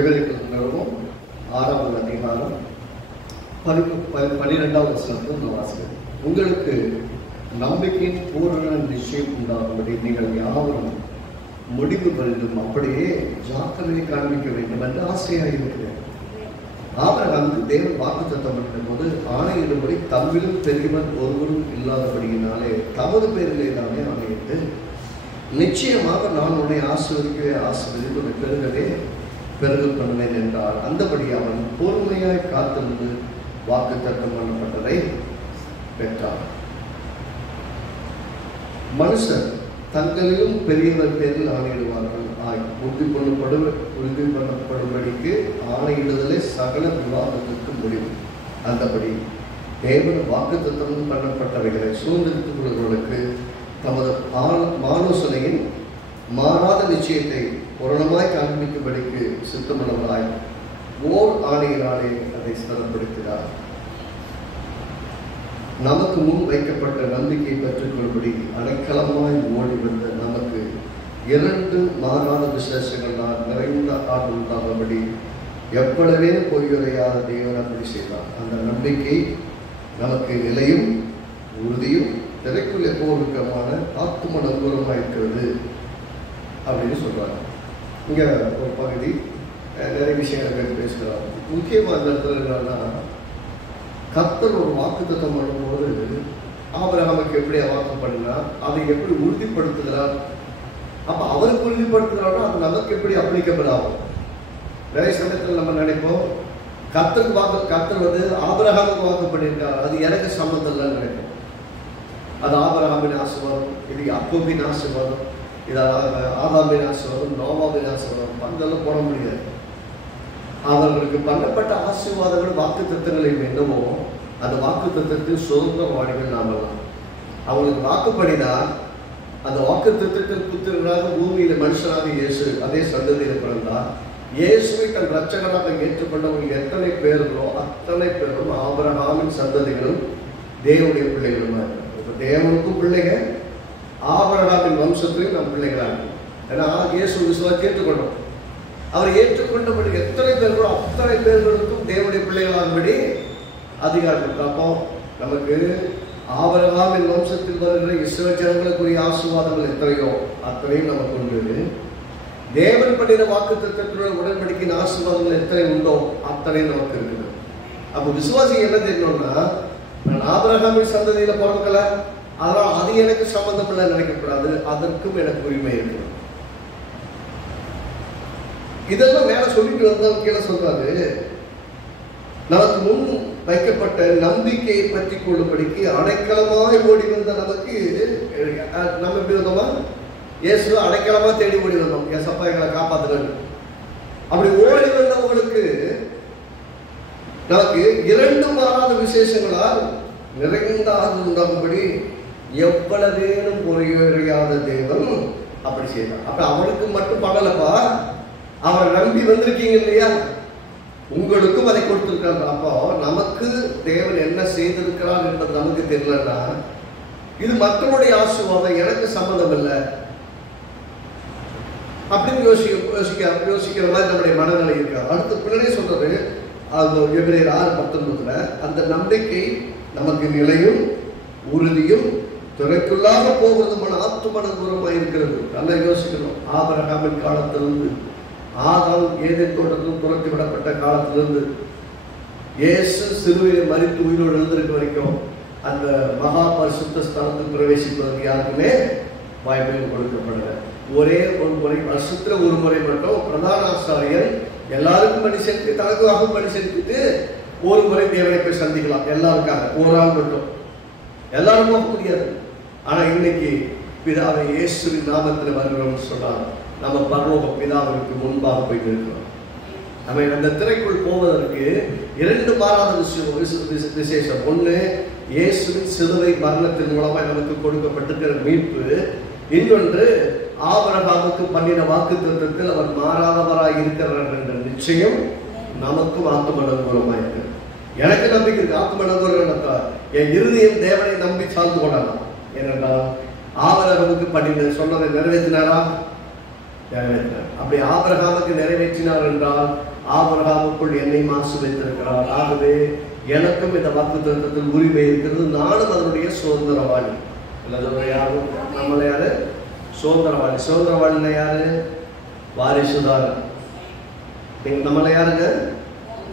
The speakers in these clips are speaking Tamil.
எபிரேயர் நிறுவனம் 6வது அதிகாரம் 12வது வசனத்தில் நான் வாசிக்கிறேன். உங்களுக்கு நம்பிக்கையின் பூரண நிச்சயம் உண்டாகும்படி நீங்கள் யாவரும் முடிவு பெறும் அப்படியே ஜாக்கிரதை காண்பிக்க வேண்டும் என்று ஆசையாக இருக்கிறேன். ஆபிரகாமுக்கு தேவன் வாக்குத்தத்தம் பண்ணின போது ஆணையிடும்படி தம்மிலும் பெரியவர் ஒருவரும் இல்லாதபடியினாலே தமது பேரிலே தானே ஆணையிட்டு, நிச்சயமாக நான் உன்னை ஆசீர்வதித்து உன்னை பெருக பண்ணுவேன் என்றார். அந்தபடி அவன் பொறுமையாய் காத்திருந்து வாக்குத்தத்தம் பண்ணப்பட்டதை பெற்றார். மனுஷர் தங்களிலும் பெரியவர் பேரில் ஆணையிடுவார்கள். உறுதி பண்ணப்படும்படிக்கு ஆணையிடுதலே சகல விவாதத்திற்கு முடிவு. அந்தபடி தேவன் வாக்குத்தத்தம் பண்ணப்பட்டவைகளை சுதந்திரித்துக் கொள்வதற்கு தமது ஆலோசனையின் மாறாத நிச்சயத்தை பூரணமாய் காண்பிக்கும்படிக்கு சித்தமுள்ளவராய் ஓர் ஆணையினாலே அதை ஸ்திரப்படுத்தினார். நமக்கு முன் வைக்கப்பட்ட நம்பிக்கையை பெற்றுக்கொள்படி அடைக்கலமாய் ஓடி வந்த நமக்கு 2 மாறாத விசேஷங்களால் நிறைந்த ஆண்டு உண்டாகும்படி எவ்வளவே பொய்யுரையாத தேவன் அப்படி செய்தார். அந்த நம்பிக்கை நமக்கு நிலையும் உறுதியும் திரைக்குள் எப்போதுமான ஆத்ம நங்கூரமாக இருக்கிறது அப்படின்னு சொல்றாங்க. இங்க ஒரு பகுதி நிறைய விஷயங்கள் பேசுகிறார். முக்கியமாக அந்த இடத்துல என்னன்னா, கர்த்தர் ஒரு வாக்குத்தத்தம் பண்ணும்போது ஆபிரகாமுக்கு எப்படி வாக்கு பண்ணினா அதை எப்படி உறுதிப்படுத்துகிறார். அப்ப அவருக்கு உறுதிப்படுத்துகிறார்னா அது நமக்கு எப்படி அப்ளிகபிளாகும். நிறைய சமயத்தில் நம்ம நினைப்போம், கர்த்தர் ஆபிரகாமுக்கு வாக்கு பண்ணியிருக்காரு, அது எனக்கு சம்மந்தம் இல்லைன்னு நினைப்போம். அது ஆபிரகாமின் ஆசீர்வாதம், இது யாக்கோபின் ஆசீர்வாதம், இது ஆதாமின் ஆசீர்வாதம், நோவாவின் ஆசீர்வாதம், பந்தெல்லாம் போட முடியாது. அவர்களுக்கு பண்ணப்பட்ட ஆசீர்வாதங்கள் வாக்கு தத்தங்களையும் என்னவோ அந்த வாக்கு தத்தத்தில் சுதந்திரவாதிகள் நாமெல்லாம். அவங்களுக்கு வாக்குப்படினா அந்த வாக்கு தத்தத்தில் புத்திரனாக பூமியில மனுஷனாக இயேசு அதே சந்ததியில் பிறந்தார். இயேசுவை தன் ரட்சகராக ஏற்றுக்கொண்டவர்கள் எத்தனை பேர்களோ அத்தனை பேரும் ஆபிரகாமின் சந்ததிகளும் தேவனுடைய பிள்ளைகளுமா இருக்காங்க. இப்போ தேவனுக்கும் பிள்ளைகள், ஆபிரகாமின் வம்சத்திலையும் நம் பிள்ளைகளா இருக்கும். ஏன்னா இயேசு விசுவாசி ஏற்றுக்கொண்டோம். அவர் ஏற்றுக்கொண்டபடி எத்தனை பேர்களோ அத்தனை பேர்களுக்கும் தேவனுடைய பிள்ளைகளாகும்படி அதிகாரம் இருக்கு. அப்போ நமக்கு ஆபிரகாமின் வம்சத்தில் வருகிற இஸ்ரவேல் ஜனங்களுக்குரிய ஆசீர்வாதங்கள் எத்தனையோ அத்தனையும் நமக்கு உண்டு. தேவன் பண்ணின வாக்குத்தத்தத்துடன் உடன்படிக்கையின் ஆசீர்வாதங்கள் எத்தனை உண்டோ அத்தனையும் நமக்கு இருக்குது. அப்போ விசுவாசி என்ன தெரியணும்னா, நான் ஆபிரகாமின் சந்ததியில பிறக்கல, அதனால் அது எனக்கு சம்பந்தம் இல்லை நினைக்கக்கூடாது. அதற்கும் எனக்கு உரிமை இருக்கு. இதெல்லாம் மேல சொல்லிட்டு வந்தவங்க கீழே சொல்றாரு, நமக்கு முன் வைக்கப்பட்ட நம்பிக்கையை பற்றி கொள்ளும்படிக்கு அடைக்கலமாய் ஓடி வந்த நமக்கு நம்ம எப்படி வந்தோமா, இயேசு அடைக்கலமா தேடி ஓடி வந்தோம். ஏசப்பா எங்களை காப்பாத்துறது. அப்படி ஓடி வந்தவங்களுக்கு நமக்கு 2 மாறாத விசேஷங்களால் நிறைந்த ஆறு உண்டாகும்படி எவ்வளவேனும் பொறியாத தேவன் அப்படி செய்தார். அப்ப அவளுக்கு மட்டும் படலப்பா, அவரை நம்பி வந்திருக்கீங்க இல்லையா, உங்களுக்கும் அதை கொடுத்திருக்காங்க. அப்போ நமக்கு தேவன் என்ன செய்திருக்கிறார் என்பது நமக்கு தெரியலன்னா இது மற்றவருடைய ஆசீர்வாதம், எனக்கு சம்மந்தம் இல்லை அப்படின்னு யோசிக்கிற மாதிரி நம்முடைய மனநிலை இருக்காது. அடுத்த பின்னாடி சொல்றது எபிரேயர் 6:19 அந்த நம்பிக்கை நமக்கு நிலையும் உறுதியும் துறைக்குள்ளாக போகிறதுமான ஆத்துமன தூரமாக இருக்கிறது. நல்லா யோசிக்கணும். ஆபிரகாமின் காலத்திலிருந்து, ஆதாம் ஏதேன் தோட்டத்தில் துரத்தி விடப்பட்ட காலத்திலிருந்து, இயேசு சிலுவையை மரித்து உயிரோடு எழுந்திருக்க வரைக்கும் அந்த மகா பரிசுத்த ஸ்தலத்தில் பிரவேசிப்பதற்கு யாருக்குமே வாய்ப்பு கொடுக்கப்படல. ஒரே ஒரு முறை, வருஷத்துல ஒரு முறை மட்டும் பிரதான ஆசாரியர் எல்லாருக்கும் பணி செலுத்தி தனக்காக பணி செலுத்திட்டு ஒரு முறை தேவனை போய் சந்திக்கலாம். எல்லாருக்காக ஒரு ஆள் மட்டும் எல்லாரும் போக முடியாது. ஆனா இன்னைக்கு பிதாவை இயேசுவின் நாமத்தில் வருகிறோம்னு சொன்னார். நம்ம பரலோக பிதாவிற்கு முன்பாக போய் நிற்கிறோம். நம்ம அந்த திரைக்குள் போவதற்கு 2 மாறாத விசேஷம். ஒண்ணு, இயேசுவின் சிலுவை மரணத்தின் மூலமாக நமக்கு கொடுக்கப்பட்டிருக்கிற மீட்பு. இன்னொன்று, ஆபிரகாமுக்கு பண்ணின வாக்குத்தத்தத்தில் அவர் மாறாதவராய் இருக்கிறார் என்ற நிச்சயம் நமக்கும் ஆத்துமனங்கூரமாக இருக்கு. எனக்கு நம்பிக்கை இருக்கு. ஆத்துமனங்கூரம் என் இருதயம் தேவனை நம்பி சார்ந்து கொள்ளலாம். ஏனென்றால் ஆபிரகாமுக்கு பண்ணின சொன்னதை நிறைவேற்றினாரா? நிறைவேற்றார். அப்படி ஆபிரகாமுக்கு நிறைவேற்றினார் என்றால் ஆபிரகாமுக்குள் என்னை மாசு வைத்திருக்கிறார். ஆகவே எனக்கும் இந்த வாக்குத்தத்தத்தில் உரிமை இருக்கிறது. நானும் அதனுடைய சுதந்திரவாளி. யாரும் நம்மள யாரு? சுதந்திரவாளி. சுதந்திரவாளினா யாரு? வாரிசுதாரர். நீங்க நம்மள யாருங்க?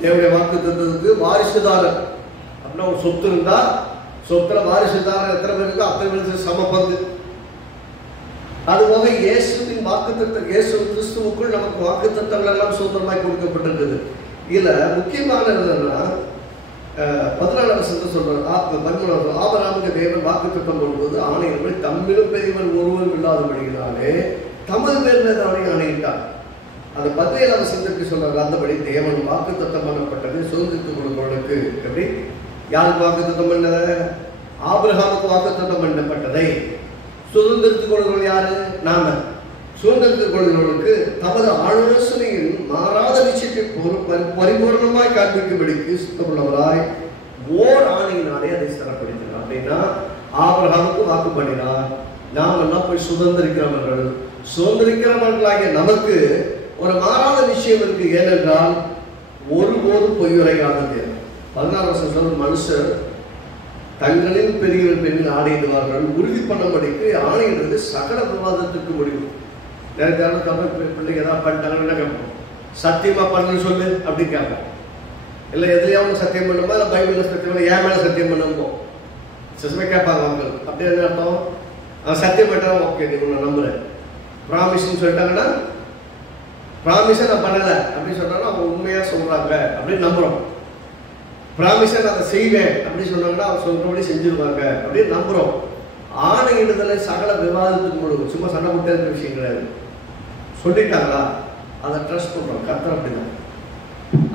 தேவனுடைய வாக்குத்தத்தத்துக்கு வாரிசுதாரர். அப்படின்னா ஒரு சொத்து இருந்தா சொத்துல வாரிசுதாரர் எத்தனை பேர் இருக்கோ அத்தனை பேருக்கு சம பங்கு. அதுபோக இயேசுவின் வாக்குத்தத்தம், இயேசு கிறிஸ்துவுக்குள் நமக்கு வாக்குத்தத்தங்கள் எல்லாம் சுதந்திரமாய் கொடுக்கப்பட்டிருக்குது. இதுல முக்கியமான என்னன்னா 14 வசனத்தை சொல்றாரு. ஆபிரகாமுக்கு தேவன் வாக்குத்தத்தம் பண்ணும்போது ஆணையர்கள் தம்மிலும் பெரியவன் ஒருவரும் இல்லாதபடியினாலே தமது பேர் மீது அவனை ஆணையிட்டார். அந்த 17 வசனத்துக்கு சொல்றாரு. அந்தபடி தேவன் வாக்குத்தத்தம் பண்ணப்பட்டது சுதந்திரத்துக் கொள்வதற்கு. எப்படி? யாருக்கு வாக்குத்தத்தம் பண்ணத? ஆபிரகாமுக்கு வாக்குத்தத்தம் பண்ணப்பட்டதை சுதந்திரத்துக் கொள்கிறவர்கள் யாரு? நாம. சுதந்திரத்துக் கொள்கிறவர்களுக்கு தமது ஆலோசனையில் மாறாத விஷயத்தை பரிபூர்ணமாய் காண்பிக்கும்படிக்கு சுத்தமுள்ளவராய் ஓர் ஆணையினாலே அதை சிறப்படுத்தினார். அப்படின்னா ஆபிரகாமுக்கு வாக்கு பண்ணினார். நாம் எல்லாம் போய் சுதந்திரிக்கிறவர்கள். சுதந்திரிக்கிறவர்களாகிய நமக்கு ஒரு மாறாத விஷயம் இருக்கு. ஏனென்றால் ஒருபோதும் பொய்யுரையாதது. 14 வருஷம் சொல்ற மனுஷர் தங்களின் பெரியவர் பெண்ணில் ஆணையிடுவார்கள். உறுதி பண்ணும்படிக்கு ஆணையிடுறது சகல விவாதத்துக்கு முடிவு. நேரத்தான பிள்ளைங்க ஏதாவது பண்ணிட்டாங்கன்னு என்ன கேட்போம்? சத்தியமா பண்ணுன்னு சொல்லு அப்படின்னு கேட்போம். இல்லை எதுலையாவது சத்தியம் பண்ணுமா? இல்லை பைபிளில் சத்தியம் ஏன் மேலே சத்தியம் பண்ணும்போம் சிசமே கேட்பாங்க மக்கள். அப்படி என்ன அர்த்தம்? அவன் சத்தியம் பண்ணிட்டான், ஓகே நீ உன்னை நம்புறேன். ப்ராமிஸ்ன்னு சொல்லிட்டாங்கன்னா ப்ராமிஸை நான் பண்ணலை அப்படின்னு சொன்னாங்கன்னா அவங்க உண்மையாக சொல்கிறாங்க அப்படின்னு நம்புகிறோம். ப்ராமிஸை நான் அதை செய்வேன் அப்படின்னு சொன்னாங்கன்னா அவங்க சொல்கிறபடி செஞ்சுருவாங்க அப்படின்னு நம்புகிறோம். ஆணையிடுதலை சகல விவாதத்துக்கு முழுவதும் சும்மா சண்டை போட்டே இருக்கிற விஷயம் கிடையாது. சொல்லிட்டாங்களா அதை ட்ரஸ்ட் பண்ணுறோம். கர்த்தர் அப்படிதான்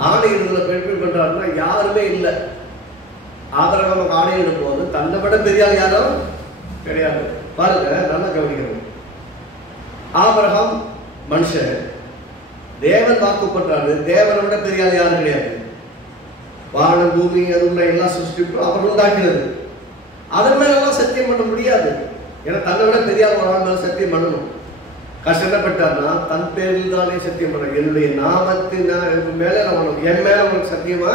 ஆணையிடுதலை பெருமை பண்ணுறாருன்னா யாருமே இல்லை. ஆபிரகாமுக்கு ஆணையிடும் போது தன்னை விட பெரிய ஆள் யாரும் கிடையாது. பாருங்க, நல்லா கவனிக்கணும். ஆபிரகாம் மனுஷன், தேவன் வாக்கு பண்றாரு. தேவனை விட பெரிய ஆள் யாரும் கிடையாது. வானம் பூமி அது உள்ள எல்லா சிருஷ்டிப்பும் அவர் உண்டாக்கினது. அதன் மேல எல்லாம் சத்தியம் பண்ண முடியாது. ஏன்னா தன்னை விட பெரிய ஆள் ஒரு ஆள் மேல சத்தியம் பண்ணணும். கஷ்டப்பட்டார்னா தன் பேரில் தானே சத்தியம் பண்ண. என்னுடைய நாமத்தின் மேல என் மேல அவனுக்கு சத்தியமா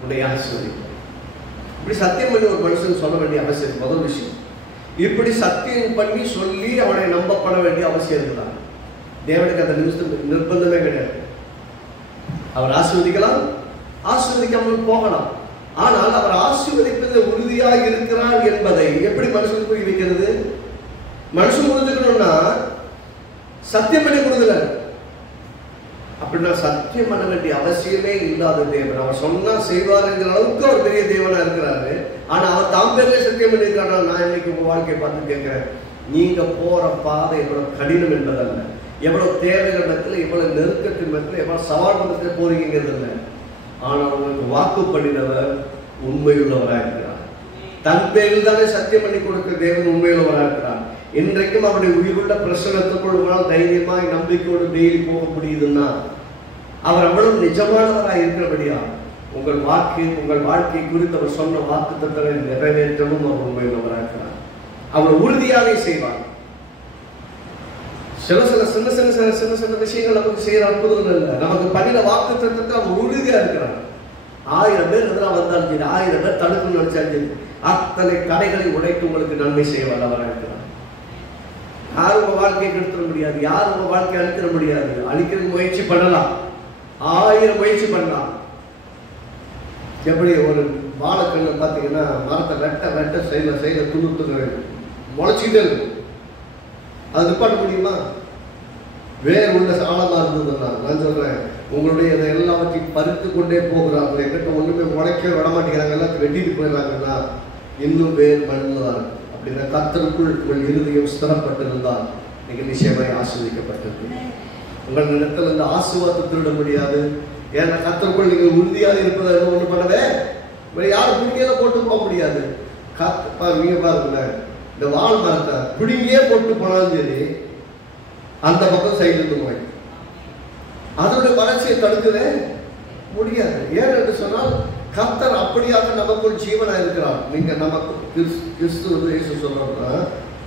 உன்னை ஆசீர்வதிப்பேன். இப்படி சத்தியம் பண்ணி ஒரு மனுஷன் சொல்ல வேண்டிய அவசியம் முதல் விஷயம். இப்படி சத்தியம் பண்ணி சொல்லி அவனை நம்ப பண்ண வேண்டிய அவசியம் இருக்குதான். தேவனுக்கு அந்த நிமிஷம் நிர்பந்தமே கிடையாது. அவர் ஆசீர்வதிக்கலாம், ஆசீர்வதிக்காமல் போகலாம். ஆனால் அவர் ஆசீர்வதிப்பதில் உறுதியாக இருக்கிறார் என்பதை எப்படி மனுஷனுக்கு புரிய வைக்கிறது? மனுஷன் புரிஞ்சுக்கணும்னா சத்தியம் பண்ணி கொடுக்கல. அப்படின்னா சத்தியம் பண்ண வேண்டிய அவசியமே இல்லாத தேவன். அவர் சொன்னா செய்வாருங்கிற அளவுக்கு அவர் பெரிய தேவனா இருக்கிறாரு. ஆனா அவர் தாம் பேர்ல சத்தியம் பண்ணியிருக்காரா? நான் இன்னைக்கு உங்க வாழ்க்கையை பார்த்து கேட்கிறேன், நீங்க போற பாதை எவ்வளவு கடினம் என்பதல்ல, எவ்வளவு தேவைகள் மத்தியில், எவ்வளவு நெருக்கத்தின் மத்தியில், எவ்வளவு சவால் மத்தியில் போறீங்கிறது இல்லை. ஆனால் உங்களுக்கு வாக்கு பண்ணினவர் உண்மையுள்ளவராக இருக்கிறார். தன் பேரில் தானே சத்தியம் பண்ணி கொடுக்க தேவன் உண்மையுள்ளவராக இருக்கிறார். இன்றைக்கும் அவருடைய உயிருள்ள பிரசனத்துக்குள் தைரியமாய் நம்பிக்கையோடு டெய்லி போக முடியுதுன்னா அவர் அவ்வளவு நிஜமானவராக இருக்கிறபடியா உங்கள் வாழ்க்கை குறித்து அவர் சொன்ன வாக்கு தத்தங்களை நிறைவேற்றவும் அவர் உண்மையுள்ளவராக இருக்கிறார். அவர் உறுதியாக செய்வார். சில சின்ன விஷயங்கள் நமக்கு செய்யற அற்புதங்கள் இல்லை. நமக்கு பண்ணின வாக்கு தத்தத்தை அவர் உறுதியா இருக்கிறார். 1000 பேர் எதிராக வந்தாலும் சரி, 1000 பேர் தடுக்கணும்னு நினைச்சாலும் சரி, அத்தனை தடைகளை உடைத்து உங்களுக்கு நன்மை செய்ய வல்லவராக இருக்கிறார். யாரும் உங்க வாழ்க்கையை கெடுத்துட முடியாது, யாரும் உங்க வாழ்க்கையை அழித்திட முடியாது. அழிக்கிறது முயற்சி பண்ணலாம், 1000 முயற்சி பண்ணலாம். எப்படி ஒரு வாழைக்கண்ணு பார்த்தீங்கன்னா மரத்தை வெட்ட செய்ய துணுத்துங்க முளைச்சிக்கிட்டே இருக்கும். அது நிப்பாட்ட முடியுமா? வேர் உள்ள ஆழமா இருந்ததுன்னா நான் சொல்றேன், உங்களுடைய இதை எல்லாவற்றையும் பறித்து கொண்டே போகிறாங்க. எங்கிட்ட ஒண்ணுமே உடைக்க விட மாட்டேங்கிறாங்க, எல்லாத்தையும் வெட்டிட்டு போயிடறாங்கன்னா இன்னும் வேர் மண்ணில் தான் இருக்கும். அப்படின்னா கர்த்தருக்குள் உங்கள் இருதயம் ஸ்திரப்பட்டிருந்தால் நீங்கள் நிச்சயமாய் ஆசீர்வதிக்கப்பட்டிருக்கு. உங்கள் இடத்துல இருந்து ஆசீர்வாதத்தை திருட முடியாது. ஏன்னா கர்த்தருக்குள் நீங்கள் உறுதியாக இருப்பதை ஒன்று பண்ணவே யாரும் பிடிங்கியதை போட்டு போக முடியாது. நீங்க பாருங்க, இந்த வால் மரத்தை பிடிங்கியே போட்டு போனாலும் சரி அந்த பக்கம் சைடுக்கு போய் அதோட வளர்ச்சியை தடுக்கவே முடியாது. ஏன் என்று சொன்னால் கர்த்தர் அப்படியாக நமக்குள் ஜீவனா இருக்கிறார். நீங்க நமக்கு கிறிஸ்து இயேசு சொல்றாருன்னா,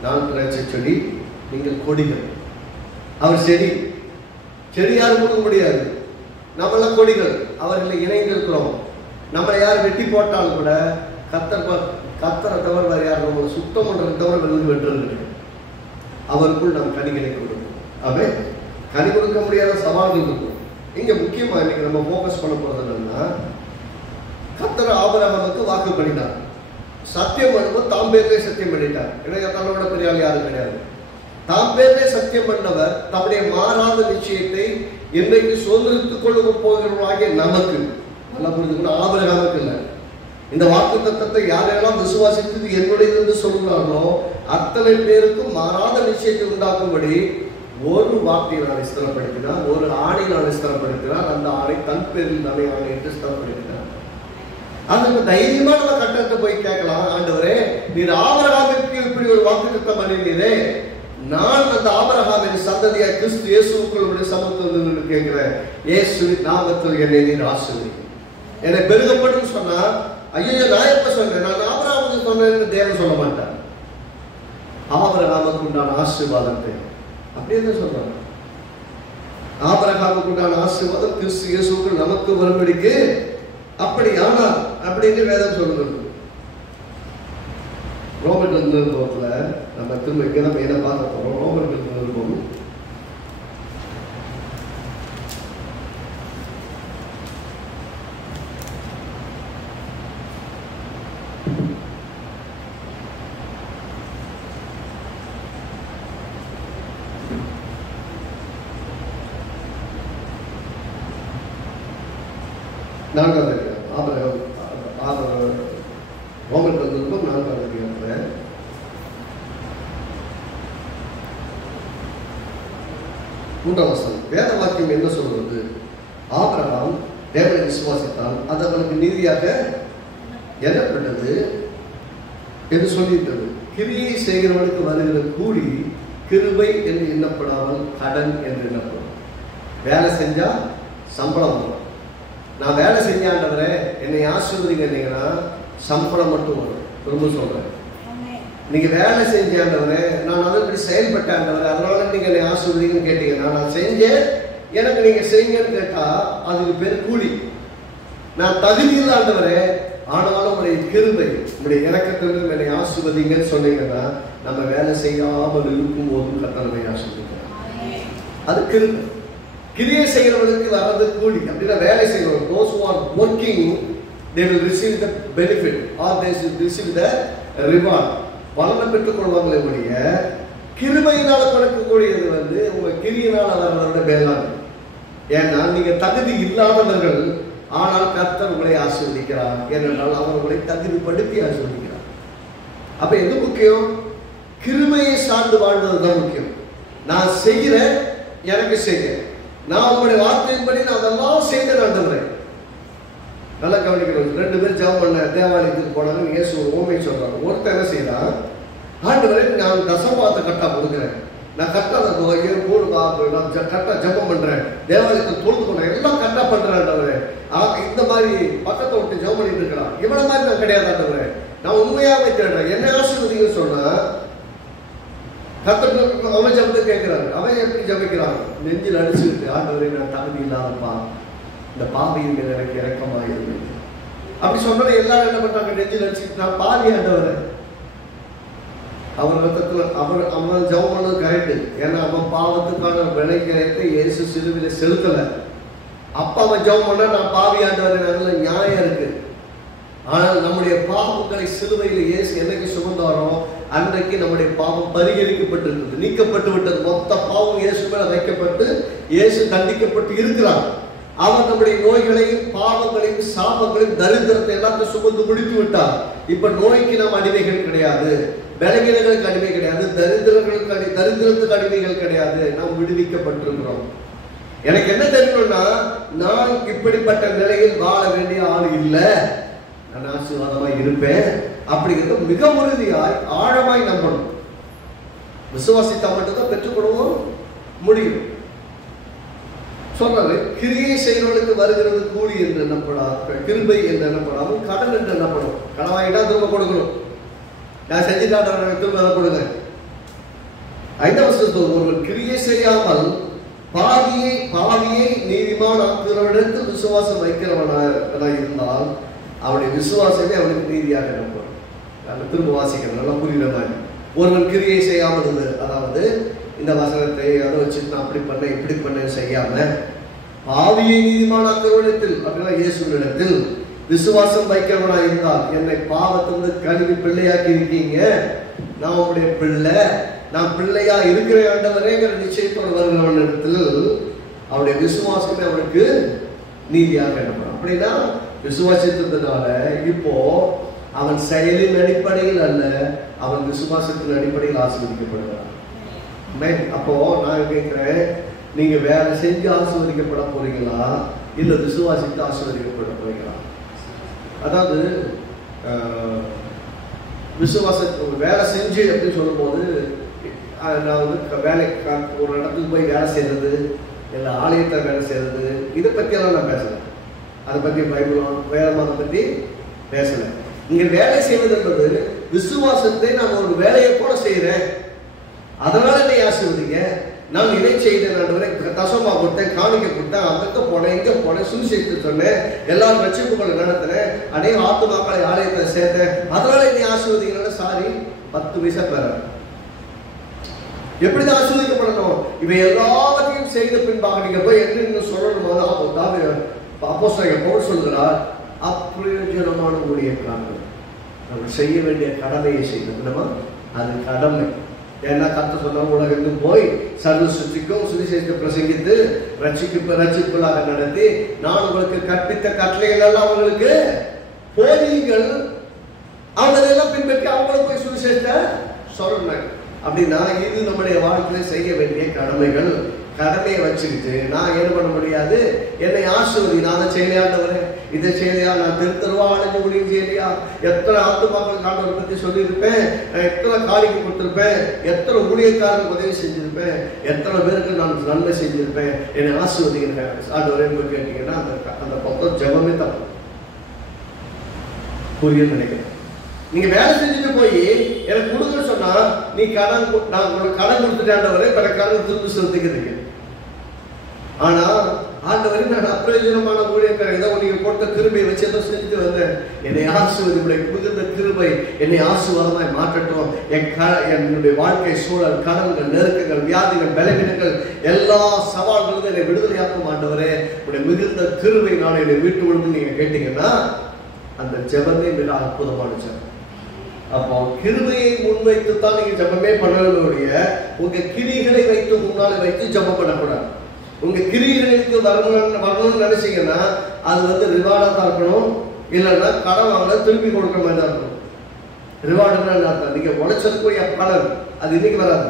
நான் திராட்சை செடி, நீங்கள் கொடிகள். அவர் செடி, செடி யாரும் கொடுக்க முடியாது. நம்மளாம் கொடிகள், அவர்களை இணைந்து இருக்கிறோம். நம்மளை யார் வெட்டி போட்டாலும் கூட கத்தரை தவிர வேறு யார் நம்மளை சுத்தம் பண்றதை தவிர வெளியே வெட்டுறது. அவருக்குள் நாம் கனிகளை கொடுப்போம். அவை கனி கொடுக்க முடியாத சவால்கள் இருக்கும். இங்க முக்கியமா இன்னைக்கு நம்ம போக்கஸ் பண்ண போறது என்னன்னா, கர்த்தர் ஆபிரகாமுக்கு வாக்கு பண்ணினார். சத்தியம் பண்ணும்போது தாம் பேர்லே சத்தியம் பண்ணிட்டார். ஏன்னா தன்னோட பெரிய ஆள் யாரும் கிடையாது. தாம் பேர்லே சத்தியம் பண்ணவர் தம்முடைய மாறாத நிச்சயத்தை என்னைக்கு சுதந்திரித்துக் கொள்ள போகிறவர்களாகிய நமக்கு, நல்லா புரிஞ்சுக்கணும், ஆபிரகாமுக்கு இல்லை. இந்த வாக்கு தத்தத்தை யாரெல்லாம் விசுவாசித்து என்னுடையது என்று சொல்கிறார்களோ அத்தனை பேருக்கும் மாறாத நிச்சயத்தை உண்டாக்கும்படி ஒரு வார்த்தையை நான் ஸ்திரப்படுத்தினார், ஒரு ஆணை நான் ஸ்திரப்படுத்தினார். அந்த ஆணை தன் பேரில் தானே ஆணை என்று ஸ்திரப்படுத்தினார். அதுக்கு தைரியமா நம்ம கட்டத்தை போய் கேட்கலாம், ஆண்டவரே நீர் ஆபிரகாமுக்கு இப்படி ஒரு வாக்கு தத்தம் பண்ணினீரே, நான் அந்த ஆபிரகாமின் சந்ததியா கிறிஸ்து இயேசுவுக்குள்ள சமத்துவம் கேட்கிறேன். இயேசு நாமத்தில் என்னை நீர் ஆசீர்வதிங்க, என்னை பெருகப்படும் சொன்னா, ஐயோ நான் எப்ப சொன்னேன், நான் ஆபிரகாமுக்கு சொன்னேன்னு தேவன் சொல்ல மாட்டார். ஆபிரகாமுக்கு உண்டான ஆசீர்வாதத்தை அப்படியே தான் சொல்றாங்க. ஆபிரகாமுக்கு உண்டான ஆசீர்வாதம் கிறிஸ்து இயேசுவுக்கு நமக்கு வரும்படிக்கு அப்படி ஆனால் அப்படின்னு வேதம் சொல்லுகிறது. ரோமர்கள் நிருபத்துல நம்ம திரும்ப இங்க நம்ம என்ன பார்க்க போறோம். ரோமர்கள் நிருபம் 4வது அதிகாரம். ரோமர்கள் நிருபம் 4வது அதிகாரத்துல மூன்றாம் வசனம் வேத வாக்கியம் என்ன சொல்றது? ஆபிரகாம் தேவனை விசுவாசித்தான், அது அவனுக்கு நீதியாக எண்ணப்பட்டது என்று சொல்லியிருக்கிறது. கிரியை செய்கிறவனுக்கு வருகிற கூலி கிருபை என்று எண்ணப்படாமல் கடன் என்று எண்ணப்படும். வேலை செஞ்சா சம்பளம் வரும். நான் வேலை செஞ்சாண்டவரே என்னை ஆசீர்வதிங்கன்னா சம்பளம் மட்டும் வரும். திரும்ப சொல்றேன், நீங்க வேலை செஞ்சாண்டவரே நான் அதன்படி செயல்பட்டாண்டவரே அதனால நீங்க என்னை ஆசீர்வதிங்கன்னு கேட்டீங்கன்னா, நான் செஞ்சேன் எனக்கு நீங்க செய்யுங்கன்னு கேட்டா அதுக்கு பேர் கூலி. நான் தகுதியில் ஆண்டவரே ஆனாலும் உடைய கிருபை உடைய இறக்கத்திலிருந்து என்னை ஆசீர்வதிங்கன்னு சொன்னீங்கன்னா, நம்ம வேலை செய்யாமல் இருக்கும் போதும் கர்த்தரை ஆசீர்வதிக்கிறார். அது கிருபை. கிரியை செய்கிறவர்களுக்கு வர்றது கூலி. அப்படின்னா வேலை செய்கிறவங்க, those who are working, they will receive the benefit or they will receive the reward. பலனை பெற்றுக் கொள்வாங்களே ஒழிய கிருபையினால கொடுக்கக்கூடியது உங்க கிரியினால வர்றதோட மேலான. ஏன்னா நீங்க தகுதி இல்லாதவர்கள், ஆனால் கர்த்தர் உங்களை ஆசீர்வதிக்கிறார். ஏனென்றால் அவர் உங்களை தகுதிப்படுத்தி ஆசீர்வதிக்கிறார். அப்ப எது முக்கியம்? கிருபையை சார்ந்து வாழ்வதுதான் முக்கியம். நான் செய்கிறேன், எனக்கு செய்கிறேன், நான் உங்களுடைய வார்த்தையின்படி நான் அதெல்லாம் செய்தேன் ஆண்டவரே. நல்லா கவனிக்கணும். 2 பேர் ஜெபம் பண்ண தேவாலயத்துக்கு போனாங்க. இயேசு ஒரு ஓமை சொல்றாங்க. ஒருத்தர் என்ன செய்யறான், ஆண்டவரே நான் தசமபாகத்தை கட்டா கொடுக்குறேன், நான் கட்டா நான் கட்டா ஜெபம் பண்றேன், தேவாலயத்தை தொழுது போனேன், எல்லாம் கட்டா பண்றேன் ஆண்டவரே. இந்த மாதிரி பக்கத்தை விட்டு ஜெபம் பண்ணிட்டு இருக்கிறான். இவ்வளவு மாதிரி நான் கிடையாது ஆண்டவரே, நான் உண்மையாவே தேடுறேன், என்ன ஆசீர்வதிங்கன்னு சொன்னா கர்த்தர் அவன் ஜெபத்தை கேட்கிறாரு. அவன் எப்படி ஜெபிக்கிறான்? நெஞ்சில் அடிச்சுக்கிட்டு, ஆண்டவரே நான் தகுதி இல்லாதப்பா, இந்த பாவியின் மேல் எனக்கு இறக்கமா இருக்கு. அப்படி சொன்ன எல்லாரும் என்ன பண்றாங்க? நெஞ்சில் அடிச்சுக்கிட்டு நான் பாவி ஆண்டவரே. அவர் ரத்தத்துல அவன் ஜெபம் பண்ணது கரெக்டு. ஏன்னா அவன் பாவத்துக்கான விலை கிரயத்தை இயேசு சிலுவையில செலுத்தல. அப்ப அவன் ஜெபம் பண்ண நான் பாவி ஆண்டவரே, அதுல நியாயம் இருக்கு. ஆனால் நம்முடைய பாவங்களை சிலுவையில் இயேசு என்னைக்கு சுமந்தாரோ அன்றைக்கு நம்முடைய பாவம் பரிகரிக்கப்பட்டிருக்கிறது, நீக்கப்பட்டு விட்டது. மொத்த பாவம் இயேசு மேல வைக்கப்பட்டு இயேசு தண்டிக்கப்பட்டு இருக்கிறார். அவர் நம்முடைய நோய்களையும் பாவங்களையும் சாபங்களையும் தரித்திரத்தை எல்லாத்தையும் சுமந்து முடித்து விட்டார். இப்ப நோய்க்கு நாம் அடிமைகள் கிடையாது, பலவீனங்களுக்கு அடிமை கிடையாது, தரித்திரத்துக்கு அடிமைகள் கிடையாது. நாம் விடுவிக்கப்பட்டிருக்கிறோம். எனக்கு என்ன தெரியணும்னா, நான் இப்படிப்பட்ட நிலையில் வாழ வேண்டிய ஆள் இல்லை, நான் ஆசீர்வாதமாய் இருப்பேன் அப்படிங்கிறது மிக உறுதியாய் ஆழமாய் நம்பணும். விசுவாசித்தா மட்டும்தான் பெற்றுக்கொள்ளவும் முடியும். சொல்றாரு, கிரியை செய்கிறவர்களுக்கு வருகிறது கூலி என்று எண்ணப்படாது, கிருபை என்று எண்ணப்படாமல் கடன் என்று எண்ணப்படும். கடன் வாங்கிட்டா திரும்ப கொடுக்கணும். நான் செஞ்சுட்டா திரும்ப கொடுங்க. 5ஆம் வசனத்தில் ஒருவன் கிரியை செய்யாமல் பாவியை நீதிமான் ஆக்குகிறவனிடத்தில் விசுவாசம் வைக்கிறவனாக இருந்தால் அவனுடைய விசுவாசமே அவனுக்கு நீதியாக இருப்பான். திரும்ப வாசிக்கிறேன், நல்லா புரியுற மாதிரி. ஒருவன் கிரியை செய்யாமல், அதாவது இந்த வசனத்தை அதை வச்சு நான் அப்படி பண்ண இப்படி பண்ண செய்யாம பாவியை நீதிமானாக்குறவனிடத்தில் அப்படின்னா இயேசுவினிடத்தில் விசுவாசம் வைக்கிறவனாக இருந்தால், என்னை பாவத்திலிருந்து கழுவி பிள்ளையாக்கி இருக்கீங்க, நான் உங்களுடைய பிள்ளை, நான் பிள்ளையா இருக்கிற ஆண்டவரேங்கிற நிச்சயத்தோடு வருகிறவனிடத்தில் அவருடைய விசுவாசமே அவனுக்கு நீதியாக இருப்பான். அப்படின்னா விசுவாசித்ததுனால இப்போ அவன் செயலின் அடிப்படையில் அல்ல, அவன் விசுவாசத்தின் அடிப்படையில் ஆசீர்வதிக்கப்படுகிறான். அப்போ நான் கேட்கிறேன், நீங்க வேலை செஞ்சு ஆசீர்வதிக்கப்பட போறீங்களா இல்ல விசுவாசித்து ஆசீர்வதிக்கப்பட போறீங்களா? அதாவது விசுவாசத்து வேலை செஞ்சு அப்படின்னு சொல்லும் போது நான் வந்து வேலை ஒரு இடத்துக்கு போய் வேலை செய்யறது இல்லை ஆலயத்தை வேலை செய்யறது இதை பற்றியெல்லாம் நான் பேசலை. அதை பற்றி பைபிளும் வேதம் அதை பற்றி பேசலை. இங்க வேலை செய்வது என்பது விசுவாசத்தை நான் ஒரு வேலையை கூட செய்யறேன், அதனால என்னை ஆசீர்வதிங்க, நான் இதை செய்தேன், தசமா கொடுத்தேன், காணிக்க கொடுத்தேன், அங்க போனேன், இங்க போனேன், சுவிசேஷத்தை சொன்னேன், எல்லாரும் ரட்சிப்புகளை நடத்தினேன், அநேக ஆத்துமாக்களை ஆலயத்தை சேர்த்தேன், அதனால என்னை ஆசீர்வதிங்க. சாரி, 10 பைசா பெற எப்படிதான் ஆசீர்வதிக்கப்படணும்? இவை எல்லாவற்றையும் செய்த பின்பாக நீங்க போய் என்ன சொல்லணுமா? அப்போஸ்தலன் பவுல் சொல்கிறார், அப்பிரயோஜனமான ஊழியக்காரர்கள் நம்ம செய்ய வேண்டிய கடமையை செய்யணுமா? அது கடமை. ஏன்னா கர்த்தர் சொன்ன உலகத்துக்கு போய் சர்வ சுற்றிக்கும் சுவிசேஷத்தை பிரசங்கித்து ரட்சிப்புகளாக நடத்தி நான் உங்களுக்கு கற்பித்த கட்டளைகள் எல்லாம் அவங்களுக்கு போதியுங்கள், அவங்களெல்லாம் பின்பற்றி அவங்களுக்கு போய் சுவிசேஷத்தை சொல்லணும். அப்படின்னா இது நம்முடைய வாழ்க்கையில செய்ய வேண்டிய கடமைகள். கடமையை வச்சுக்கிட்டு நான் என்ன பண்ண முடியாது, என்னை ஆசீர்வதி, நான் அதை செய்யலையாண்டவரே, இதை செய்யலையா, நான் திருத்தருவா அடைஞ்சு முடியும் செய்யலையா, எத்தனை ஆத்துமாக்கள் ஆண்டவரை பற்றி சொல்லியிருப்பேன், எத்தனை காணிக்கை கொடுத்திருப்பேன், எத்தனை ஊழியக்காரர்களுக்கு உதவி செஞ்சிருப்பேன், எத்தனை பேருக்கு நான் நன்மை செஞ்சிருப்பேன், என்னை ஆசீர்வதிக்கிறேன் ஆண்டவரே போய் கேட்டீங்கன்னா அந்த பக்கம் ஜெபமே தப்பு. புரியுன்னு நினைக்கிறேன். நீங்க வேலை செஞ்சுட்டு போய் எனக்கு கொடுங்கன்னு சொன்னா நீ கடன் கொடுத்துட்டாண்டவரே பிற கடன் திரும்ப செலுத்திக்கிறதுக்கு. ஆனா ஆண்டவரே நான் அப்பிரயோஜனமான ஊழியக்காரர் ஏதோ நீங்க கொடுத்த கிருபையை வச்சு ஏதோ செஞ்சுட்டு வந்தேன், என்னை ஆசீர்வதி, மிகுந்த கிருபை என்னை ஆசீர்வாதமாய் மாற்றட்டும், என்னுடைய வாழ்க்கை சூழல், கடன்கள், நெருக்கங்கள், வியாதிகள், பலவீனங்கள், எல்லா சவால்களும் என்னை விடுதலையாக்கும் ஆண்டவரே, உடைய மிகுந்த கிருபை நான் என்னை வீட்டு விடுன்னு நீங்க கேட்டீங்கன்னா அந்த ஜெபமே மிக அற்புதமான ஜெபம். அப்போ கிருபையை முன்வைத்துத்தான் நீங்க ஜெபமே பண்ணக்கூடிய, உங்க கிரிகளை வைத்து முன்னாலே வைத்து ஜெபம் பண்ணக்கூடாது. உங்க கிரிகளுக்கு வரணும்னு நினைச்சீங்கன்னா அது வந்து ரிவார்டா தான் இருக்கணும், இல்லைன்னா கடன் வாங்க திருப்பி கொடுக்குற மாதிரி தான் இருக்கணும். ரிவார்டுன்னா நீங்க உழைச்சதுக்குரிய பலன் அது இன்னைக்கு வராது.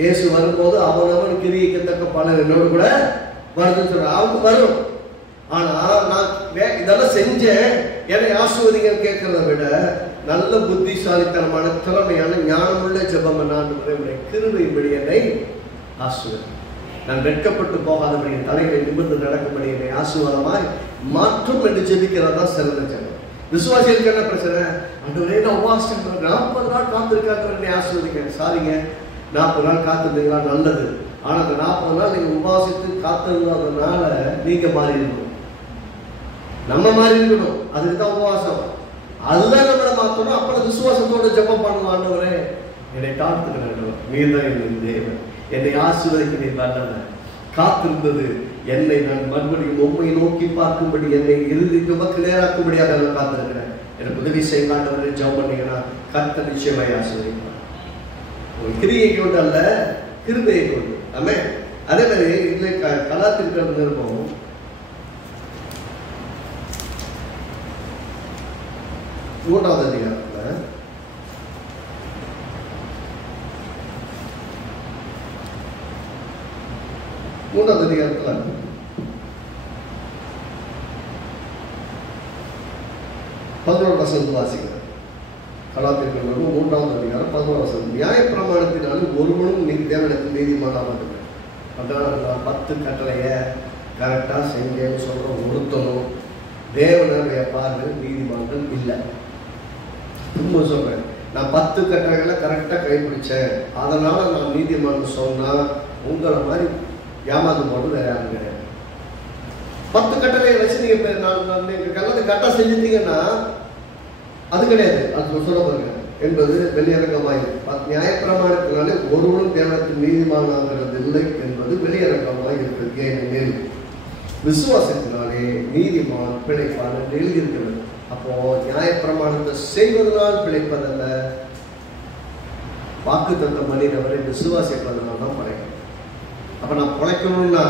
இயேசு வரும்போது அவனவன் கிரியைக்கு தக்க பலன் என்னோடு கூட வருதுன்னு சொல்ற அவனுக்கு வரும். ஆனா நான் இதெல்லாம் செஞ்சேன் என்னை ஆசீர்வதிங்க கேட்கறத விட நல்ல புத்திசாலித்தனமான திறமையான ஞானமுள்ள ஜெபம் நான் கிருபையின்படி என்னை ஆசீர்வதி, நான் வெட்கப்பட்டு போகாதபடி என் தலைகளை நிமிர்ந்து நடக்கும்படி என்னை ஆசீர்வாதமாய் மாற்றும் என்று ஜெபிக்கிறதா சிறந்த ஜெபம். விசுவாசிகளுக்கு என்ன பிரச்சனை? ஆண்டவரே நான் உபவாசம் 40 நாள் காத்திருக்காங்க என்னை ஆசீர்வதிக்கிறேன். சாரிங்க, 40 நாள் காத்திருந்தீங்களா நல்லது. ஆனா அந்த 40 நாள் நீங்க உபவாசித்து காத்திருந்ததுனால நீங்க மாறி இருக்கணும், நம்ம மாறி இருக்கணும். அதுக்கு தான் உபவாசம், அதுதான் நம்மளை மாற்றணும். அப்புறம் விசுவாசத்தோட ஜெபம் பண்ணுவோம், ஆண்டவரே என்னை காத்துக்கிறேன், நீதான் என் தேவன், என்னை ஆசீர்வதிக்க நீ வல்லவன். காத்திருந்தது என்னை நான் மறுபடியும் உண்மையை நோக்கி பார்க்கும்படி, என்னை இறுதி துவக்கு நேராக்கும்படியாக நான் காத்திருக்கிறேன். எனக்கு உதவி செய்ய ஆண்டவரே ஜெபம் பண்ணீங்கன்னா கர்த்தர் நிச்சயமாய் ஆசீர்வதிப்பார். ஒரு கிரியை கொண்டு அல்ல, கிருபையை கொண்டு. ஆமென். அதே மாதிரி இதுல கலாத்திருக்கிற நிருபம் 3ஆவது அதிகாரத்துல 3ஆவது அதிகாரத்துல 11 வசனம் வாசிக்கிறேன். கலாத்தியர்கள் 3ஆவது அதிகாரம் 11 வசனம். நியாயப்பிரமாணத்தினாலும் ஒருவனும் தேவனிடத்தில் நீதிமானாவது. அதான் 10 கட்டளைய கரெக்டா செஞ்சேன்னு சொல்றோம் ஒருத்தனும் தேவனுடைய பார்வை நீதிமான்கள் இல்லை. திரும்ப சொல்றேன், நான் 10 கட்டளைகளை கரெக்டாக கைப்பிடிச்சேன், அதனால நான் நீதிமான்னு சொன்னா உங்களை மாதிரி ஏமாந்து போட்டு வேற யாரும் கிடையாது. 10 கட்டளையை வச்சு நீங்க கல்லது கரெக்டாக செஞ்சுட்டீங்கன்னா அது கிடையாது. அது சொல்ல பாருங்க என்பது வெளியரங்கமாய் நியாயப்பிரமாணத்தினாலே ஒருவனும் தேவனுக்கு நீதிமானாகிறது இல்லை என்பது வெளியரங்கமாய் இருக்கிறது. ஏனெனில் விசுவாசத்தினாலே நீதிமான் பிழைப்பான் என்று எழுதியிருக்கிறது. அப்போ நியாயப்பிரமாணத்தை செய்வதனால் பிழைப்பதல்ல, வாக்கு தந்த மனிதவரை விசுவாசிப்பதனால் தான் பிழைக்கணும். அப்ப நான் பிழைக்கணும்னா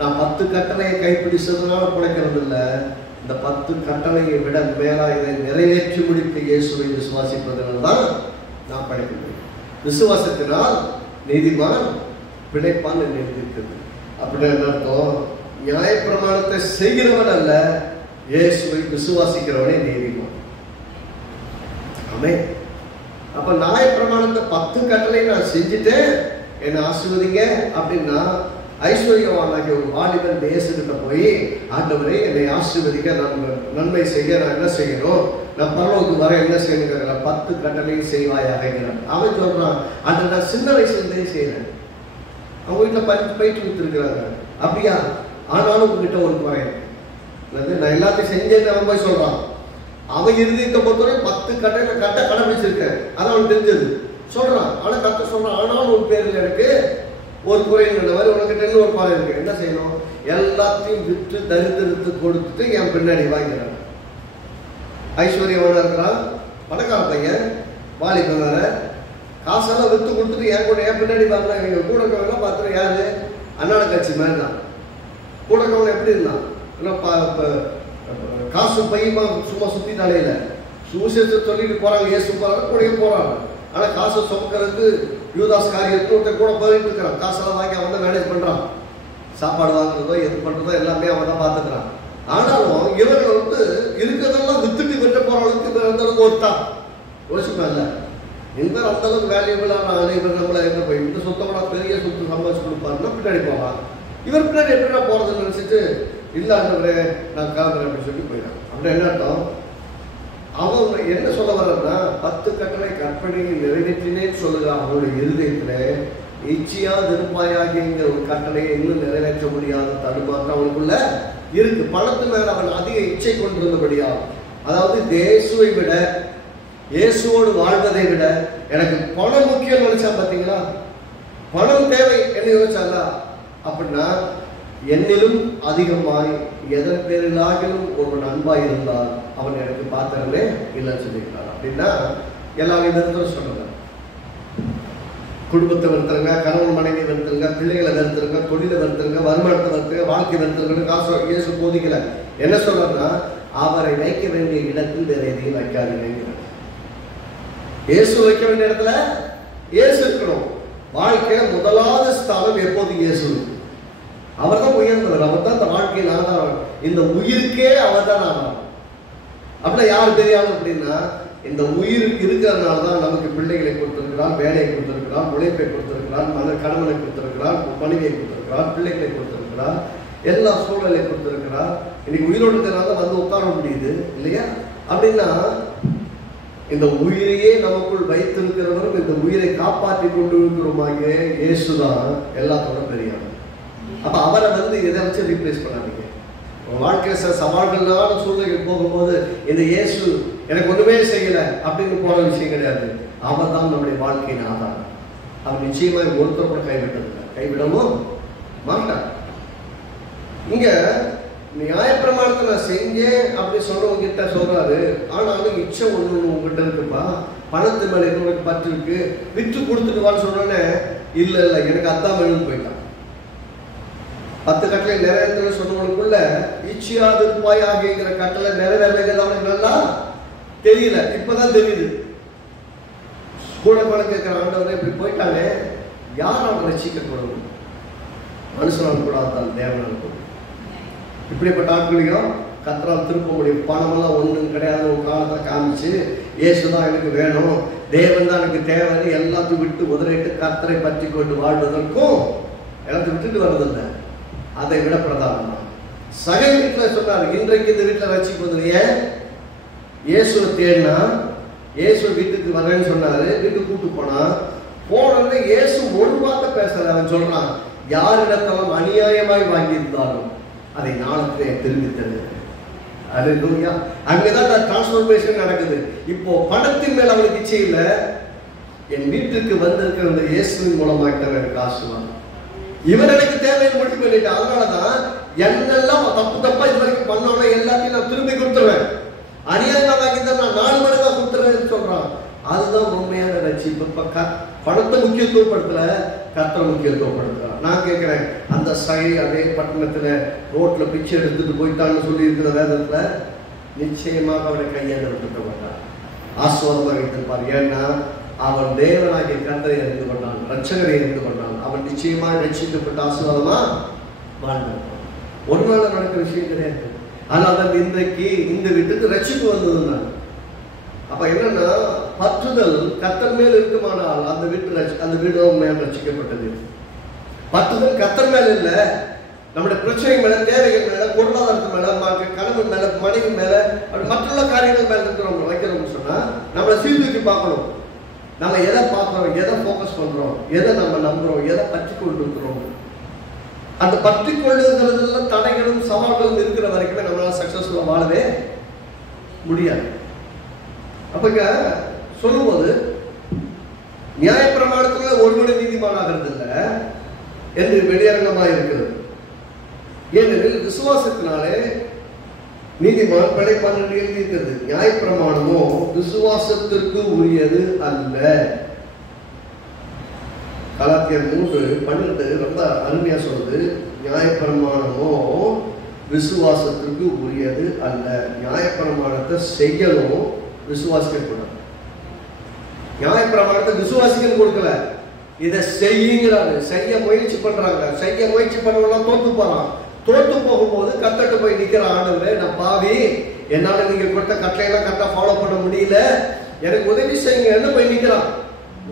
நான் 10 கட்டளையை கைப்பிடிச்சதுனால பிழைக்கிறது இல்லை, இந்த 10 கட்டளையை விட மேலா இதை நிறைவேற்றி முடித்த இயேசுவை விசுவாசிப்பதனால் தான் நான் பிழைக்க முடியும். விசுவாசத்தினால் நீதிமான் பிழைப்பான் என்று எழுதியிருக்கிறது. அப்படின்னு அர்த்தம், நியாயப்பிரமாணத்தை செய்கிறவன் அல்ல, இயேசுவை விசுவாசிக்கிறவனே நீதிமான். ஆமென். அப்ப நியாயப்பிரமாணத்தை 10 கட்டளை நான் செஞ்சுட்டேன், என்னை ஆசீர்வதிங்க அப்படின்னா ஐஸ்வர்யவானாகிய ஒரு வாலிபன் இயேசுகிட்ட போய், ஆண்டவரே என்னை ஆசீர்வதிக்க, நன்மை செய்ய நான் என்ன செய்யணும், நான் பரலோகத்துக்கு வர என்ன செய்யணுங்கிற 10 கட்டளையும் செய்வாயாகிறான். அவன் சொல்றான், அதை நான் சின்ன வயசுலேருந்தே செய்யறேன். அவங்க வீட்டில் பயிற்சி கொடுத்துருக்குறாங்க. அப்படியா? ஆனாலும் உங்ககிட்ட ஒரு குறையேன், நான் எல்லாத்தையும் செஞ்சேன்னு அவன் போய் சொல்றான். அவன் இருதயத்தை பொறுத்தவரை 10 கட்டளை கடைபிடிச்சிருக்கேன், அதை அவன் தெரிஞ்சது சொல்றான். ஆனா கத்த சொல்றான், ஆனாலும் ஒரு பேரில் எனக்கு ஒரு குறைங்கிற மாதிரி உனக்கிட்ட இன்னும் ஒரு குறை இருக்கு. என்ன செய்யணும்? எல்லாத்தையும் விற்று தரித்திரத்து கொடுத்துட்டு என் பின்னாடி வாங்கிறான். ஐஸ்வர்யவானா இருக்கிறான், பணக்கார பையன், வாலிபன் வேற, காசெல்லாம் விற்று கொடுத்துட்டு என் கூட என் பின்னாடி பாருங்க. எங்க கூட இருக்கவங்கலாம் பார்த்துட்டு யாரு? அண்ணாட கட்சி மாதிரி தான். கூட இருக்கவங்க எப்படி இருந்தான்? காசு பையமா சும்மா சுத்தி தலையில சுவிசேஷத்தை சொல்லிட்டு போறாங்க, இயேசு போறாங்க, கூடயே போறாங்க. ஆனா காசை சுமக்கிறதுக்கு யூதாஸ் காரியத்துக்கு ஒருத்தர் கூட போயிட்டு இருக்கிறான். காசெல்லாம் வாங்கி அவன் தான் மேனேஜ் பண்றான். சாப்பாடு வாங்குறதோ எது பண்றதோ எல்லாமே அவன் தான் பார்த்துக்கிறான். ஆனாலும் இவர்கள் இருக்கிறதெல்லாம் வித்துட்டு விட்டு போற அளவுக்கு ஒருத்தான் யோசிப்பாங்கல்ல, இந்த அந்த அளவுக்கு வேல்யூபிளான இவர் நம்மள என்ன போய் இந்த சொத்தோட பெரிய சொத்து சம்பாதிச்சு கொடுப்பாருன்னா பின்னாடி போவான். இவர் பின்னாடி எப்படின்னா போறதுன்னு நினைச்சிட்டு இல்லாதவரே நான் கிளம்புறேன் அப்படின்னு சொல்லி போயிடான். அப்படி என்ன அர்த்தம்? அவன் என்ன சொல்ல வர்றதுன்னா 10 கட்டளை கற்பனையை நிறைவேற்றினேன்னு சொல்லுகிறான். அவனுடைய இருதயத்துல இச்சையா திருப்பாயாகிய ஒரு கட்டளையை இன்னும் நிறைவேற்ற முடியாத தடுமாற்றம் அவனுக்குள்ள இருக்கு. பணத்து மேல அவன் அதிக இச்சை கொண்டிருந்தபடியா, அதாவது இயேசுவை விட, இயேசுவோடு வாழ்வதை விட எனக்கு பணம் முக்கியம் நினைச்சா. பார்த்தீங்களா? பணம் தேவை என்ன யோசிச்சால அப்படின்னா, என்னிலும் அதிகமாய் எதன் பேரிலாகிலும் ஒருவன் அன்பாய் இருந்தால் அவன் எனக்கு பாத்திரமே இல்லைன்னு சொல்லியிருக்காரு. அப்படின்னா எல்லாரையும் வெறுத்தரும் சொல்லுங்க. குடும்பத்தை வெறுத்துருங்க, கணவன் மனைவி வெறுத்துருங்க, பிள்ளைகளை வெறுத்துருங்க, தொழிலை வெறுத்துருங்க, வருமானத்தை வெறுத்துருங்க, வாழ்க்கை வெறுத்துருங்க. காசு இயேசு போதிக்கல. என்ன சொல்றதுன்னா, அவரை வைக்க வேண்டிய இடத்தில் வேற எதையும் வைக்காதீங்க. இயேசு வைக்க வேண்டிய இடத்துல இயேசு இருக்கணும். வாழ்க்கையில முதலாவது ஸ்தானம் எப்போது இயேசு. அவர் தான் உயர்ந்தவர், அவர் தான் இந்த வாழ்க்கையின் ஆதாரம், இந்த உயிருக்கே அவர் தான் ஆதாரம். அப்படின்னா யார் தெரியாது அப்படின்னா, இந்த உயிருக்கு இருக்கிறதுனால தான் நமக்கு பிள்ளைகளை கொடுத்திருக்கிறார், வேலையை கொடுத்திருக்கிறார், உழைப்பை கொடுத்திருக்கிறார், கணவனை கொடுத்திருக்கிறார், மனைவியை கொடுத்திருக்கிறார், பிள்ளைகளை கொடுத்திருக்கிறார், எல்லா சூழலை கொடுத்திருக்கிறார். இன்னைக்கு உயிரோடு இருக்கிறனால வந்து உட்கார முடியுது இல்லையா? அப்படின்னா இந்த உயிரையே நமக்குள் வைத்திருக்கிறவரும் இந்த உயிரை காப்பாற்றி கொண்டு இருக்கிறோமாங்க இயேசுதான் எல்லாத்தோட பெரியவர். அப்ப அவரை எதை வச்சு ரீப்ளேஸ் பண்ணாதீங்க. வாழ்க்கை சவால்களான சூழ்நிலைக்கு போகும்போது இந்த இயேசு எனக்கு ஒண்ணுமே செய்யல அப்படின்னு போன விஷயம் கிடையாது. அவர் தான் நம்முடைய வாழ்க்கையின் ஆதாரம். அவர் நிச்சயமாக ஒருத்தர் கூட கைவிட்டதில்லை, கைவிடவும் மாட்டார். இங்க நியாயப்பிரமாணத்தை நான் செஞ்சேன் அப்படி சொன்னவங்க கிட்ட சொல்றாரு, ஆனாலும் இச்சை ஒண்ணு உங்ககிட்ட இருக்குப்பா, பணத்து மேல இன்னொரு பற்று இருக்கு, விற்று கொடுத்துட்டுவான்னு சொன்னோன்னே இல்ல இல்ல எனக்கு அதான் வேணும்னு போயிட்டான். 10 கட்டளை நிறைவேற்ற சொன்னவனுக்குள்ள இச்சையாது இருப்பாய் ஆகியங்கிற கட்டளை நிறைவேறது அவனுக்கு நல்லா தெரியல, இப்பதான் தெரியுது. கூட பணம் கேட்கிற ஆண்டவரை இப்படி போயிட்டானே, யார் அவனை ரசிக்கப்படணும்? மனுஷனால் கூடாதான் தேவனால் கூட. இப்படிப்பட்ட ஆட்களையும் கத்தரால் திருப்ப முடியும். பணமெல்லாம் ஒன்றும் கிடையாது ஒரு காலத்தை காமிச்சு இயேசுதான் எனக்கு வேணும், தேவன் தான் எனக்கு தேவை, எல்லாத்தையும் விட்டு உதறிட்டு கத்தரை பற்றி கொண்டு வாழ்வதற்கும் எல்லாத்தையும் விட்டுட்டு வர்றதில்லை. அதை விட பிரதானமா சகை வீட்டில் சொன்னார், இன்றைக்கு இந்த வீட்டில் ரசிப்பதிலேயே இயேசுவை தேடினா இயேசு வீட்டுக்கு வரேன்னு சொன்னாரு. வீட்டுக்கு கூட்டு போனோடனே இயேசு ஒரு வார்த்தை பேசல. அவன் சொல்றான், யாரிடத்தெல்லாம் அநியாயமாய் வாங்கியிருந்தாலும் அதை நாளுக்கு திரும்பி தருகிறேன். அல்லேலூயா. அங்கதான் டிரான்ஸ்ஃபர்மேஷன் நடக்குது. இப்போ பணத்தின் மேல அவனுக்கு இச்சை இல்லை. என் வீட்டுக்கு வந்திருக்கிற இந்த இயேசுவின் மூலமாக எனக்கு ஆசீர்வாதம். இவர் எனக்கு தேவையை முடிவு பண்ணிட்டேன். அதனாலதான் என்னெல்லாம் தப்பா இது வரைக்கும் பண்ணோம்னா எல்லாத்தையும் நான் திரும்பி கொடுத்துருவேன். அநியாயமா வாங்கிதான் நான் 4 மடங்கா கொடுத்துருவேன்னு சொல்றான். அதுதான் உண்மையான ரட்சிப்பு. பணத்தை முக்கியத்துவப்படுத்தல, கர்த்தரை முக்கியத்துவப்படுத்துறான். நான் கேட்கிறேன், அந்த அதே பட்டணத்துல ரோட்ல பிச்சை எடுத்துட்டு போயிட்டான்னு சொல்லி இருக்கிற வேதத்துல நிச்சயமாக அவரை கையாண்டு விட்டுக்க மாட்டான். ஆசீர்வாதமாக வைத்திருப்பார். ஏன்னா அவன் தேவனாகிய கர்த்தரை அறிந்து கொண்டான், ரட்சகரை அறிந்து கொண்டான். அவன் நிச்சயமாக ரட்சிக்கப்பட்ட ஆசீர்வாதமா வாழ்ந்திருப்பான். ஒரு நாள் நடக்கிற விஷயம் கிடையாது. ஆனால் இன்றைக்கு இந்த வீட்டுக்கு ரட்சிப்பு வந்ததுன்னா அப்ப என்னன்னா, பற்றுதல் கர்த்தர் மேல் இருக்குமானால் அந்த வீடு மேல் ரட்சிக்கப்பட்டது. பற்றுதல் கர்த்தர் மேல இல்ல, நம்முடைய பிரச்சனை மேல, தேவைகள் மேல, பொருளாதாரத்து மேல, கணவன் மேல, மனைவி மேல, மற்றுள்ள காரியங்கள் மேல இருக்கிறவங்க வைக்கிறோம்னு சொன்னா நம்மளை சீர்தூக்கி பார்க்கணும். நம்ம எதை பார்க்கிறோம், எதை போக்கஸ் பண்றோம், எதை நம்ம நம்புறோம், எதை பற்றி கொண்டு இருக்கிறோம். அந்த பற்றி கொள்ளுகிறதுல தடைகளும் சவால்களும் இருக்கிற வரைக்குமே நம்மளால சக்சஸ்ஃபுல்லா வாழவே முடியாது. அப்ப இங்க சொல்லும்போது நியாயப்பிரமாணத்துல ஒருவனை நீதிமானாகிறது இல்லை என்று வெளியரங்கமா இருக்கிறது. ஏனெனில் விசுவாசத்தினாலே நீதிமான் பிழைப்பான் என்று எழுதியிருக்கிறது. நியாயப்பிரமாணமோ விசுவாசத்திற்கு உரியது அல்ல. கலாத்தியர் 3:12 ரொம்ப அருமையா சொல்லுது. நியாயப்பிரமாணமோ விசுவாசத்திற்கு உரியது அல்ல. நியாயப்பிரமாணத்தை செய்யணும், விசுவாசிக்க கூடாது. நியாயப்பிரமாணத்தை விசுவாசிக்க கொடுக்கல, இதை செய்யுங்கிறாரு. செய்ய முயற்சி பண்றாங்க. செய்ய முயற்சி பண்ணவெல்லாம் தோத்து போறான். தோத்து போகும்போது கத்தட்டு போய் நிக்கிற ஆண்டவரே, நான் பாவி, என்னால நீங்க கொடுத்த கட்டளையெல்லாம் கரெக்டா ஃபாலோ பண்ண முடியல, எனக்கு உதவி செய்யுங்கன்னு போய் நிக்கிறான்.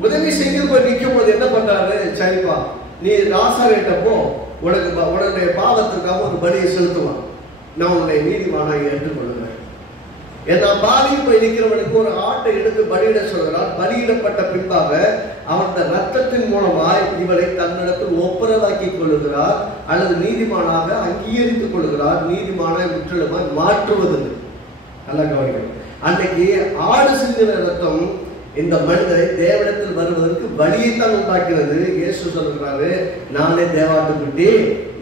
உதவி செய்ய போய் நிற்கும் போது என்ன பண்றாரு, சரிப்பா நீ ராசாரிட்டப்போ உன்னுடைய பாவத்துக்காக ஒரு பலியை செலுத்துவான், நான் உன்னை நீதிமானாக ஏற்றுக்கொள்கிறேன். ஏன்னா பாதியில் போய் நிற்கிறவனுக்கு ஒரு ஆட்டை எடுத்து பலியிட சொல்கிறார். பலியிடப்பட்ட பின்பாக அவன் ரத்தத்தின் மூலமாய் இவரை தன்னிடத்தில் ஒப்புரவாக்கி கொள்ளுகிறார், அல்லது நீதிமானாக அங்கீகரித்துக் கொள்ளுகிறார். நீதிமானாய் முற்றிலுமாய் மாற்றுவதில்லை. நல்ல கவனிக்கணும். அன்னைக்கு ஆடு சிந்தின ரத்தம் இந்த மனிதரை தேவனிடத்தில் வருவதற்கு வழியைத்தான் உண்டாக்கிறது. இயேசு சொல்கிறாரு, நானே தேவாட்டுக்குட்டி,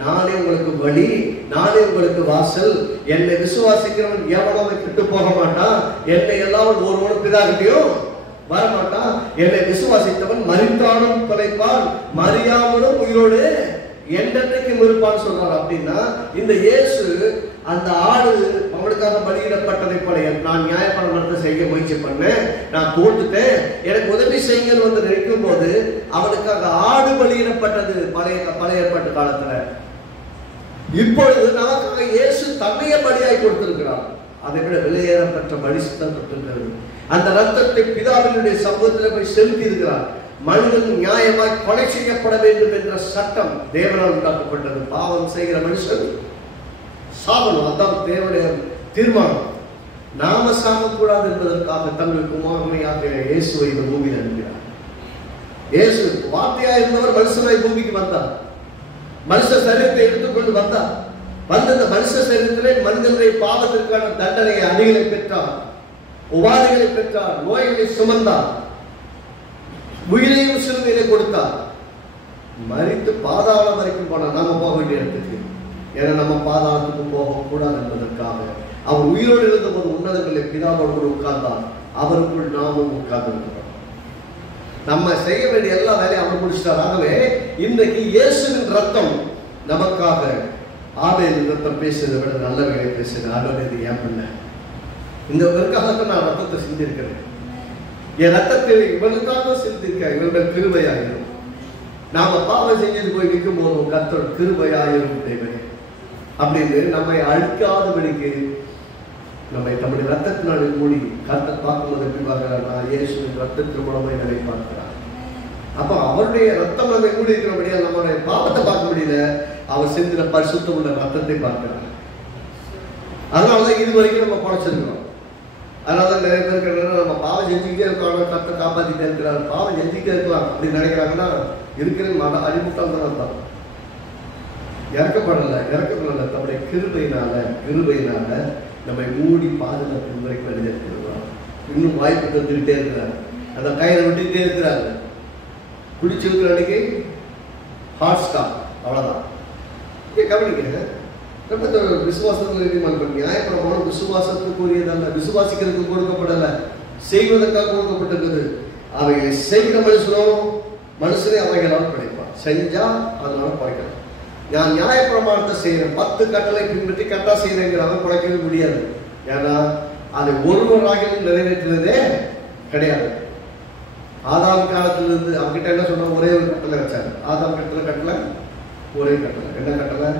நானே உங்களுக்கு வழி, நானே உங்களுக்கு வாசல். என்னை விசுவாசிக்கிறவன் எவனும் கெட்டு போக மாட்டான், என்னை எல்லாம் ஒருவனும் பிதாகிட்டையும் வரமாட்டான். என்னை விசுவாசித்தவன் மரித்தாலும் பிழைப்பான், மறியாமலும் உயிரோடு என்றைக்கும் இருப்பான்னு சொல்றாரு. அப்படின்னா இந்த இயேசு அந்த ஆடு அவனுக்காக பலியிடப்பட்டதை போல நான் நியாயப்பிரமாணத்தை செய்ய முயற்சி பண்ணேன், நான் தோற்றுட்டேன், எனக்கு உதவி செய்யுங்கன்னு வந்து நினைக்கும் போது அவனுக்காக ஆடு பலியிடப்பட்டது பழைய ஏற்பாட்டு காலத்துல. இப்பொழுது நமக்காக இயேசு தன்னையே பலியாய் கொடுத்திருக்கிறார். அதை விட வெளியேறப்பட்ட பரிசுத்தம் தொட்டிருக்கிறது. அந்த ரத்தத்தை பிதாவினுடைய சமூகத்தில் போய் செலுத்தி இருக்கிறார். மனிதன் நியாயமாய் கொலை செய்யப்பட வேண்டும் என்ற சட்டம் தேவனால் உண்டாக்கப்பட்டது. பாவம் செய்கிற மனுஷன் சாகணும், அதான் தேவனுடைய தீர்மானம். நாம சாகக்கூடாது என்பதற்காக தங்கள் குமாரனையாக இயேசுவை இந்த பூமியில் அனுப்பினார். இயேசு வார்த்தையா இருந்தவர் மனுஷனாய் பூமிக்கு வந்தார். மனுஷ சரீரத்தை எடுத்துக்கொண்டு வந்தார். வந்த அந்த மனுஷ சரீரத்திலே மனிதனுடைய பாவத்திற்கான தண்டனையை அணிகளை பெற்றார், உபாதைகளை பெற்றார், நோய்களை சுமந்தார், உயிரையும் சிலுவையிலே கொடுத்தார். மரித்து பாதாளம் வரைக்கும் போனார். நாம போக வேண்டிய இடத்துக்கு, ஏன்னா நம்ம பாதாளத்துக்கு போகக்கூடாது என்பதற்காக அவர் உயிரோடு இருந்த போது உன்னதங்களை பிதாவோடு உட்கார்ந்தார். அவருக்குள் நாமும் உட்கார்ந்து இருக்கிறோம். நம்ம செய்ய வேண்டிய எல்லா வேலையும் அவர் முடிச்சிட்டார். ஆகவே இன்றைக்கு இயேசுவின் ரத்தம் நமக்காக, ஆபேலின் ரத்தம் பேசுறதை விட நல்ல வேலை பேசுறது. ஆண்டவரே, இது ஏன் பண்ண, இந்த இவருக்காக நான் ரத்தத்தை சிந்திருக்கிறேன், என் ரத்தத்தில் இவனுக்காக சிந்திருக்க, இவர்கள் கிருபையாயிரும். நாம பாவம் செஞ்சது போய் நிற்கும் போதும் கர்த்தர் கிருபையாயிரும் தேவனே அப்படின்னு நம்மை அழிக்காதபடிக்கு நம்மை தம்முடைய ரத்தத்தினாலே மூடி கர்த்தர் பார்க்கும்போது எப்படி பார்க்கிறார், நான் இயேசுவின் ரத்தத்தின் மூலமாய் நம்மை பார்க்கிறார். அப்ப அவருடைய ரத்தம் நம்மை மூடி இருக்கிறபடியா நம்மளுடைய பாவத்தை பார்க்க முடியல, அவர் செஞ்சின பரிசுத்தம் உள்ள ரத்தத்தை பார்க்கிறார். அதனாலதான் இது வரைக்கும் நம்ம படைச்சிருக்கிறோம். அதனால நிறைய பேர் நம்ம பாவம் செஞ்சுக்கிட்டே இருக்கோம், கத்தை காப்பாற்றிட்டே இருக்கிறார், பாவம் செஞ்சுக்கிட்டே இருக்கலாம் அப்படின்னு நினைக்கிறாங்கன்னா இருக்கிற அடிமுட்டால் தான் இறக்கப்படலை. தம்முடைய கிருபையினால நம்மை மூடி பாதுகாப்பு வரைக்கும் எழுதியிருக்கிறார். இன்னும் வாய்ப்பு தந்துக்கிட்டே இருக்கிறார். அந்த கயிறை விட்டுக்கிட்டே இருக்கிறாரு. குடிச்சிருக்கிற அன்னைக்கு ஹாட் ஸ்டாப், அவ்வளோதான். கவனிக்க நம்ம விசுவாசத்தில் நீதிமன்றம் நியாயப்பிரமாணம் விசுவாசத்துக்குரியதல்ல, விசுவாசிக்கிறதுக்கு கொடுக்கப்படலை, செய்வதற்காக கொடுக்கப்பட்டிருக்குது. அவைகளை செய்கிற மனுஷனே அவைகளால் படைப்பான். செஞ்சா அதனால படைக்கலாம். நான் நியாயப்பிரமாணத்தை செய்யறேன், 10 கட்டளை பின்பற்றி கரெக்டா செய்யறேங்கிறத படைக்கவே முடியாது. ஏன்னா அதை ஒருவராக நிறைவேற்றினதே கிடையாது. ஆதாம் காலத்திலிருந்து அவங்கிட்ட என்ன சொன்னா, ஒரே ஒரு கட்டளை வச்சாரு. ஆதாம் கட்டளை ஒரே கட்டளை. என்ன கட்டளை?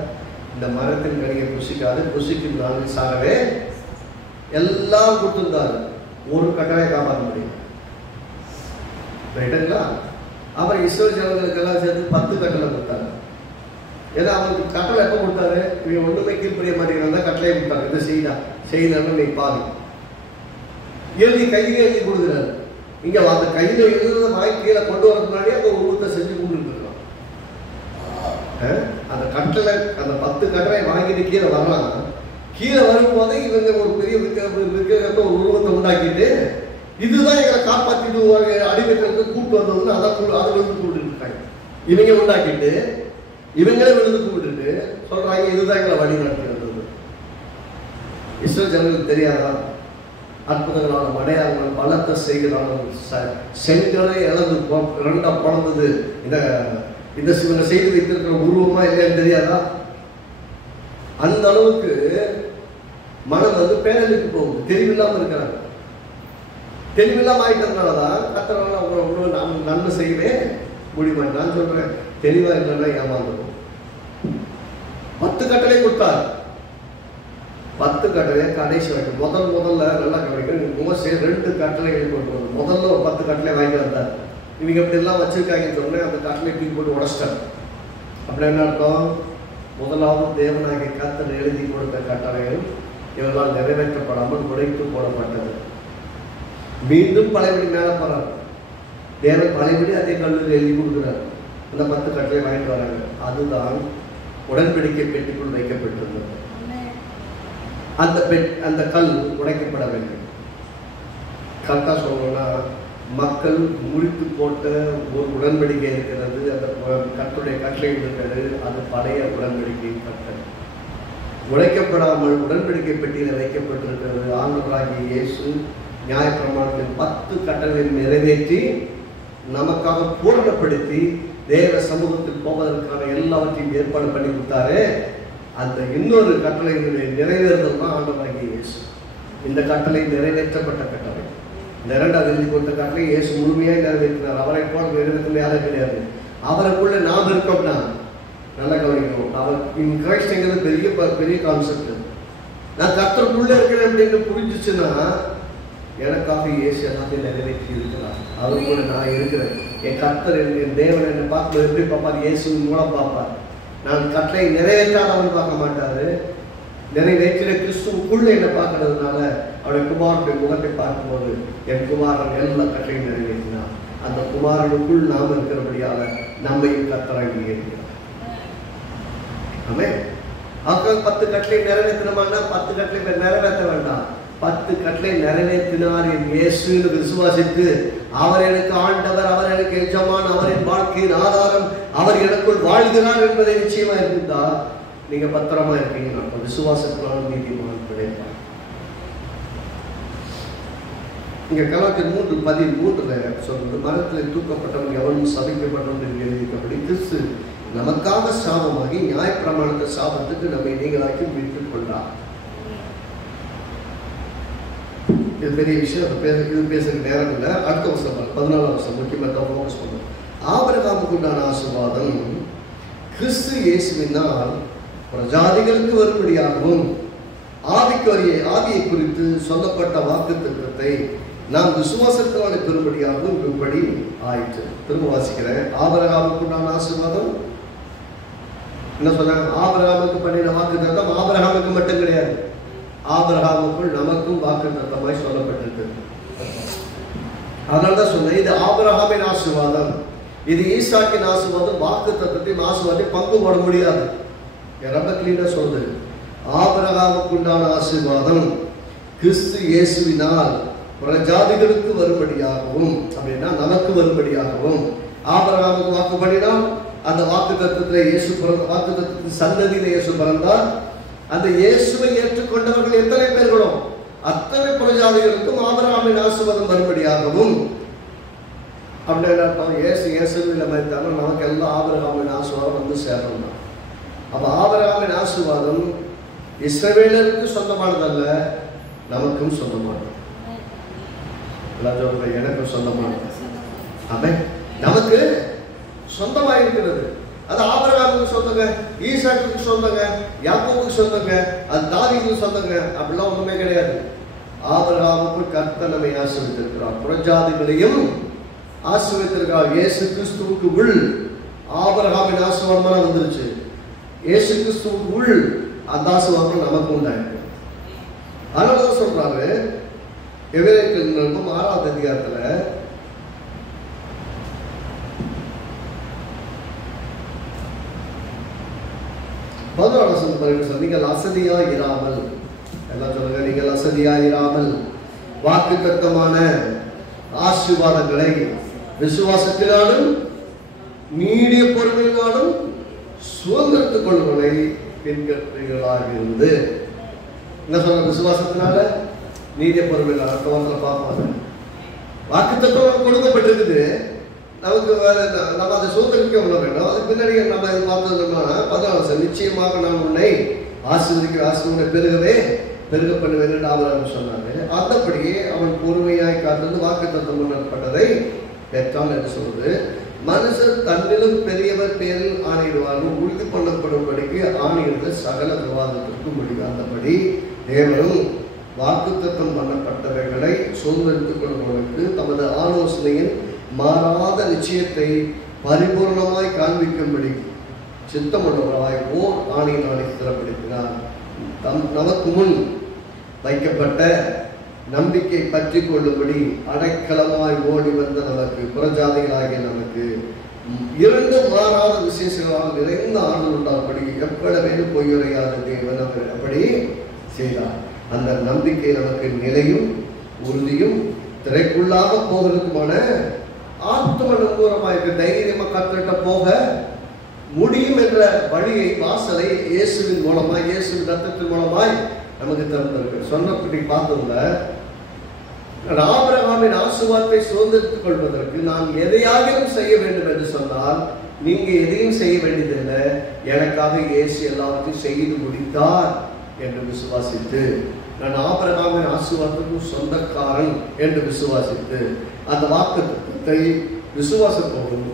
இந்த மரத்தின் கனியை புசிக்காது, புசிக்கும் நாளில் சாகவே. எல்லாம் கொடுத்திருந்தாரு, ஒரு கட்டளை காப்பாற்ற முடியும். ரைட்டுங்களா? அப்புறம் இஸ்ரவேல் ஜனங்களுக்கெல்லாம் சேர்த்து 10 கட்டளை கொடுத்தாரு. ஏன்னா அவனுக்கு கட்டளை எப்போ கொடுத்தாரு? இவன் ஒண்ணுமே கீழ்படிய மாட்டேங்கிறதா கட்டளையை கொடுத்தாரு. இதை செய்தாலும் நீ பாதி கையிலே எழுதி கொடுக்குறாரு. இங்க அந்த கையில எழுதுறத வாழ்க்கையில கொண்டு வர முன்னாடி அந்த உருவத்தை செஞ்சு கொண்டு இருக்கலாம். அந்த கட்டளை, அந்த 10 கட்டளை வாங்கிட்டு கீழே வரலாம். கீழே வரும்போதே இவங்க ஒரு பெரிய விக்கிரகத்தை ஒரு உருவத்தை உண்டாக்கிட்டு, இதுதான் எங்களை காப்பாற்றிட்டு அடிமைகளுக்கு கூட்டு வந்ததுன்னு அதை விழுந்து கூப்பிட்டு இருக்காங்க. இவங்க உண்டாக்கிட்டு இவங்களே விழுந்து கூப்பிட்டு சொல்றாங்க, இதுதான் எங்களை வழி நடத்துகிறது. இஸ்ரவேல் ஜனங்களுக்கு தெரியாதா? அற்புதங்களான அடையாளங்கள், பலத்தை செய்கிறாலும் செங்கலை இழந்து 2 பிறந்தது இந்த இவங்க செய்து வைத்திருக்கிற உருவமா இல்லைன்னு தெரியாதா? அந்த அளவுக்கு மனம் பேரழிக்கு போகுது. தெளிவில்லாம இருக்கிறாங்க. தெளிவில்லாம ஆயிட்டதுனாலதான் கத்தனால அவங்க நன்மை செய்யவே முடியுமா? நான் சொல்றேன், தெளிவா இல்லைன்னா ஏமாந்துடும். 10 கட்டளை கொடுத்தார். 10 கட்டளை கடைசி வரைக்கும் முதல்ல நல்லா கவனிக்கணும். மோசே 2 கட்டளைகள் கொண்டு வந்தார். முதல்ல ஒரு 10 கட்டளை வாங்கி வந்தார். இவங்க இப்படி எல்லாம் வச்சிருக்காங்கன்னு சொன்னேன். அந்த கட்டளை தூக்கி போட்டு உடச்சிட்டார். அப்படி என்ன அர்த்தம்? முதலாவது தேவனாகிய கர்த்தர் எழுதி கொடுத்த கட்டளைகள் இவர்களால் நிறைவேற்றப்படாமல் உடைத்து போடப்பட்டது. மீண்டும் பழையபடி மேல போறார். தேவன் பழையபடி அதே கல்லூரியில் எழுதி கொடுக்குறார். அந்த 10 கட்டளை வாங்கிட்டு வராங்க. அதுதான் உடன்படிக்கை பெட்டிக்குள் வைக்கப்பட்டிருந்தது. அந்த கல் உடைக்கப்பட வேண்டும். கரெக்டா சொல்லணும்னா, மக்கள் முடித்து போட்ட ஒரு உடன்படிக்கை இருக்கிறது. அந்த கர்த்தருடைய கட்டளை இருக்கிறது. அது பழைய உடன்படிக்கை கட்டளை உடைக்கப்படாமல் உடன்படிக்கை பெட்டியில் வைக்கப்பட்டிருக்கிறது. ஆண்டவராகிய இயேசு நியாயப்பிரமாணத்தின் 10 கட்டளை நிறைவேற்றி நமக்காக பூரணப்படுத்தி தேவ சமூகத்தில் போவதற்கான எல்லாவற்றையும் ஏற்பாடு பண்ணி கொடுத்தாரு. அந்த இன்னொரு கட்டளையினுடைய நிறைவேறுதல் தான் ஆண்டவராகிய இயேசு. இந்த கட்டளை நிறைவேற்றப்பட்ட கட்டளை. இந்த 2வது எழுதி கொடுத்த கட்டளை இயேசு முழுமையாக நிறைவேற்றினார். அவரை போல நிறைவேற்ற யாரும் கிடையாது. அவருக்குள்ள நாம் இருக்கோம்னா நல்லா கவனிக்கணும். அவர் இன் கிரைஸ்ட்ங்கிறது பெரிய கான்செப்ட். நான் கர்த்தருக்குள்ள இருக்கிறேன் அப்படின்னு புரிஞ்சிச்சுன்னா, எனக்காக இயேசு எல்லாத்தையும் நிறைவேற்றி இருக்கிறார். அவருக்குள்ள நான் இருக்கிறேன். என் கர்த்தர், என் தேவன் என்னை பார்க்கும்போது எப்படி பார்ப்பார்? இயேசுவின் மூலம் பார்ப்பார். நான் கட்டளை நிறைவேற்றாதவன் பார்க்க மாட்டாரு. நிறைவேற்றின கிறிஸ்துவுக்குள்ள என்னை பார்க்கறதுனால அவருடைய குமாரனுடைய முகத்தை பார்க்கும்போது என் குமாரன் எல்லா கட்டளையும் நிறைவேற்றினார். அந்த குமாரனுக்குள் நாம் இருக்கிறபடியால நம்மையும் கர்த்தராகி இருக்கிறார். ஆமென். அவர்கள் 10 கட்டளை நிறைவேற்றினோம்னா 10 கட்டளை நிறைவேற்ற வேண்டாம். 10 கட்டளை நிறைவேற்றினார் என் இயேசுன்னு விசுவாசித்து, அவர் எனக்கு ஆண்டவர், அவர் எனக்கு எஜமான், அவரின் வாழ்க்கையின் ஆதாரம், அவர் எனக்குள் வாழ்கிறார் என்பதை நிச்சயமா இருந்தா நீங்க பத்திரமா இருக்கீங்க. விசுவாசத்தினால நீதிமான் கிடைப்பார். இங்க கலாத்தியர் 3:13 சொல்றது, மரத்தில் தூக்கப்பட்டவன் எவனும் சபிக்கப்பட்டவன் என்று எழுதிக்கப்படி கிறிஸ்து நமக்காக சாபமாகி நியாயப்பிரமாணத்தை சாபத்துக்கு நம்மை நீங்களாக்கி மீட்டுக் கொண்டார். இது பெரிய விஷயம். இது பேசுற நேரம் இல்லை. அடுத்த வருஷம் 14ஆம் வருஷம் முக்கியமாக ஃபோக்கஸ் பண்ணுவோம். ஆபிரகாமுக்கு உண்டான ஆசீர்வாதம் கிறிஸ்து இயேசுவினால் பிரஜாதிகளுக்கு வரும்படியாகவும் ஆவியை குறித்து சொல்லப்பட்ட வாக்குத்தத்தத்தை நாம் விசுவாசத்தினாலே பெறும்படியாகவும் இப்படி ஆயிற்று. திரும்ப வாசிக்கிறேன். ஆபிரகாமுக்கு உண்டான ஆசீர்வாதம் என்ன சொன்னாங்க? ஆபிரகாமுக்கு பண்ணின வாக்குத்தத்தம் ஆபிரகாமுக்கு மட்டும் கிடையாது. ஆபிரகாமுக்குள் நமக்கும் வாக்குத்தத்தமாய் சொல்லப்பட்டிருக்கு. அதனாலதான் சொன்னேன், இது ஆபிரகாமின் ஆசீர்வாதம், இது ஈசாக்கின் ஆசீர்வாதம். வாக்குத்தத்தத்தின் ஆசீர்வாதத்தை பங்கு போட முடியாது. ரொம்ப கிளீனா சொல்றது, ஆபிரகாமுக்கு உண்டான ஆசீர்வாதம் கிறிஸ்து இயேசுவினால் பிரஜாதிகளுக்கு வரும்படியாகவும், அப்படின்னா நமக்கு வரும்படியாகவும். ஆபிரகாமுக்கு வாக்கு பண்ணினால் அந்த வாக்கு தத்துவத்தில் இயேசு பிறந்த, வாக்கு தத்துவத்தின் சந்ததியில இயேசு பிறந்தார். அந்த இயேசுவை ஏற்றுக்கொண்டவர்கள் எத்தனை பேர்களும் அத்தனை பிரஜாதிகளுக்கும் ஆபிரகாமின் ஆசீர்வாதம் வரும்படியாகவும். அப்படின்னு அர்த்தம், இயேசுவில் மதித்தாலும் நமக்கு எல்லாம் ஆபிரகாமின் ஆசீர்வாதம் வந்து சேரணும் தான். அப்ப ஆபிரகாமின் ஆசீர்வாதம் இஸ்ரவேலருக்கு சொந்தமானதல்ல, நமக்கும் சொந்தமானது. எனக்கும் சொந்தமானது. ஆமென். நமக்கு சொந்தமா இருக்கிறது. அது ஆபிரகாமுக்கு சொந்தங்க, ஈசாக்குக்கு சொந்தங்க, யாக்கோபுக்கு சொந்தங்க, அது தாவீதுக்கு சொந்தங்க, அப்படிலாம் ஒண்ணுமே கிடையாது. ஆபிரகாமுக்கு கர்த்தர் நம்மை ஆசீர்வதித்திருக்கிறார், புறஜாதிகளையும் ஆசீர்வதித்திருக்கிறார். இயேசு கிறிஸ்துவுக்கு உள் ஆபிரகாமின் ஆசீர்வாதம் வந்துருச்சு. இயேசு கிறிஸ்துவுக்கு உள் அந்த ஆசீர்வாதம் நமக்கு உண்டாயிருக்கு. அதனாலதான் சொல்றாரு எபிரேயர் 6வது அதிகாரத்துல, நீங்கள் அசதியாய் இராமல், எல்லாம் சொல்லுங்க, நீங்கள் அசதியாய் இராமல் வாக்குத்தத்தமான ஆசீர்வாதங்களை விசுவாசத்தினாலும் நீடிய பொறுமையினாலும் சுதந்திரத்துக் கொள்வதை பின்பற்றுகளாக இருந்து. என்ன சொல்ற? விசுவாசத்தினால நீடிய பொறுமையினால. பார்ப்பாங்க, வாக்குத்தத்தம் கொடுக்கப்பட்டிருக்குது நமக்கு. நம்ம அதை சுதந்திரிக்க வேண்டும். அதுக்கு பின்னாடி நம்ம இது பார்த்தோம்னா 14 நிச்சயமாக நான் உன்னை ஆசீர்வதிக்க பெருகவே பெருக பண்ணுவேன் என்று ஆபிரகாம் சொன்னாங்க. அந்தபடியே அவன் பொறுமையாய் காத்திருந்து வாக்குத்தத்தம் பண்ணப்பட்டதை பெற்றான் என்று சொல்றது. மனுஷர் தன்னிலும் பெரியவர் பேரில் ஆணையிடுவார்கள், உறுதி பண்ணப்படும்படிக்கு ஆணையிடுவது சகல விவாதத்திற்கு முடிவு. அந்தபடி தேவனும் வாக்குத்தத்தம் பண்ணப்பட்டவைகளை சுதந்திரித்துக் கொள்வதற்கு தமது ஆலோசனையின் மாறாத நிச்சயத்தை பரிபூர்ணமாய் காண்பிக்கும்படி சித்தமுள்ளவராய் ஓர் ஆணையினாலே ஸ்திரப்படுத்தினார். நமக்கு முன் வைக்கப்பட்ட நம்பிக்கை பற்றி கொள்ளும்படி அடைக்கலமாய் ஓடி வந்த நமக்கு, புறஜாதிகளாகிய நமக்கு 2 மாறாத விசேஷங்களாக நிறைந்த ஆறுதல் உண்டாகும்படி எவ்வளவேனும் பொய்யுரையாத தேவன் அவர் அப்படி செய்தார். அந்த நம்பிக்கை நமக்கு நிலையும் உறுதியும் திரைக்குள்ளாக போகிறதுக்குமான ஆத்ம நங்கூரமாயிருக்கு. தைரியமா கத்துட்ட போக முடியும் என்ற வழியை, வாசலை இயேசுவின் மூலமாய், இயேசுவின் ரத்தத்தின் மூலமாய் நமக்கு திறந்திருக்கு. சொன்னபடி பார்த்ததுல ஆபிரகாமின் ஆசீர்வாதத்தை சுதந்திரித்துக் கொள்வதற்கு நான் எதையாகிலும் செய்ய வேண்டும் என்று சொன்னால், நீங்க எதையும் செய்ய வேண்டியதில்லை, எனக்காக இயேசு எல்லாவற்றையும் செய்து முடித்தார் என்று விசுவாசித்து, நான் ஆபிரகாமின் ஆசீர்வாதத்துக்கும் சொந்தக்காரன் என்று விசுவாசித்து, அந்த வாக்குத்தத்தத்தை விசுவாசத்தோடும்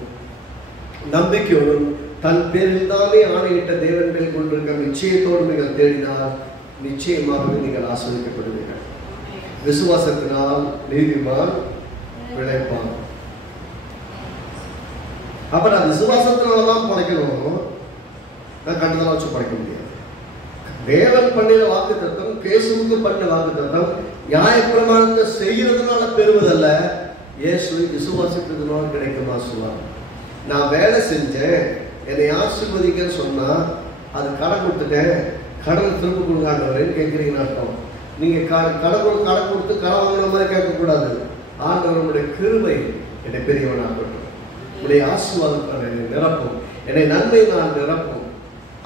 நம்பிக்கையோடும் தன் பேரில் தானே ஆணையிட்ட தேவன் மேல் கொண்டிருக்க நிச்சயத்தோடு நீங்கள் தேடினால் நிச்சயமாகவே நீங்கள் ஆசீர்வதிக்கப்படுவீர்கள். விசுவாசத்தினால் நீதிமான் பிழைப்பான். அப்ப நான் விசுவாசத்தினால்தான் படைக்கணும், நான் கண்டதெல்லாம் வச்சு படைக்க முடியாது. தேவன் பண்ணின வாக்குத்தத்தம், கேசுவுக்கு பண்ண வாக்குத்தத்தம் நியாயப்பிரமாணத்தை செய்யறதுனால பெறுவதல்ல, இயேசுவை விசுவாசிக்கிறதுனால கிடைக்கும் ஆசீர்வாதம். நான் வேலை செஞ்சேன், என்னை ஆசீர்வதிக்கன்னு சொன்னா அது கடன் கொடுத்துட்டேன், கடன் திரும்ப கொடுக்காண்டவரேன்னு கேட்குறீங்கன்னு அர்த்தம். நீங்க கடன் கொடுத்து கடன் வாங்கின மாதிரி கேட்கக்கூடாது. ஆண்டவருடைய கிருபை என்னை பெரியவனாகட்டும், என்னுடைய ஆசீர்வாதத்தை என்னை நிரப்பும், என்னை நன்மை நான் நிரப்பும்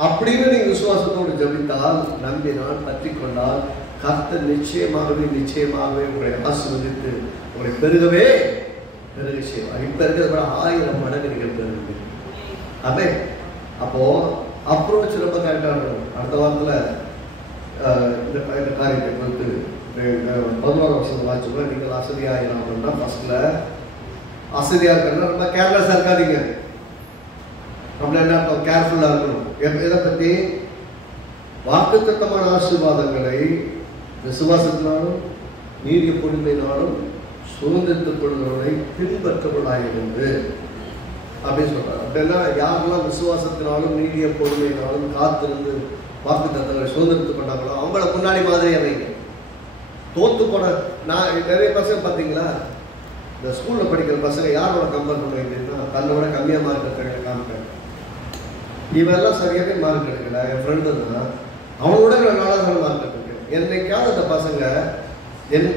அப்படின்னு நீங்க விசுவாசத்தோடு ஜபித்தால், நம்பினால், பற்றி கொண்டால், கர்த்தர் நிச்சயமாகவே உங்களை ஆசீர்வதித்து உங்களை பெருகவே பெருக செய்வார். இப்ப இருக்கிறத 1000 மடங்கு நீங்கள் பெருகு. அப்பே அப்போ அப்ரோச் ரொம்ப கரெக்டாக இருக்கணும். அடுத்த வாரத்துல இந்த காரியத்தை குறித்து 11ஆம் வருஷம் வாட்சுல நீங்கள் அசதியாகலாம் அப்படின்னா, ஃபர்ஸ்ட்ல அசதியா இருக்கணும், ரொம்ப கேர்லெஸ்ஸா இருக்காதீங்க. அப்படின்னா என்ன, கேர்ஃபுல்லா இருக்கணும். எதை பத்தி? வாக்குத்தத்தமான ஆசீர்வாதங்களை விசுவாசத்தினாலும் நீதிய பொறுமையினாலும் சுதந்திரத்துக் கொள்வதை பின்பற்றப்படாயிருந்து அப்படின்னு சொல்றாரு. அப்படின்னா யாரெல்லாம் விசுவாசத்தினாலும் நீடிய பொறுமையினாலும் காத்திருந்து வாக்குத்தத்தங்களை சுதந்திரத்து கொண்டாங்களோ அவங்கள முன்னாடி மாதிரியே வைங்க. தோத்து போன நான் நிறைய பசங்க பார்த்தீங்களா, இந்த ஸ்கூலில் படிக்கிற பசங்க யாரோட கம்பேர் பண்ணுவீங்கன்னா தன்னோட கம்மியாக மார்க் எடுக்கிறவங்களை காமிக்கிறாங்க. இவெல்லாம் சரியாகவே மார்க் எடுக்கல. என் ஃப்ரெண்டு தான், அவனோட நான் 4வது மார்க் எடுத்துருக்கேன். என்னைக்காவது அந்த பசங்க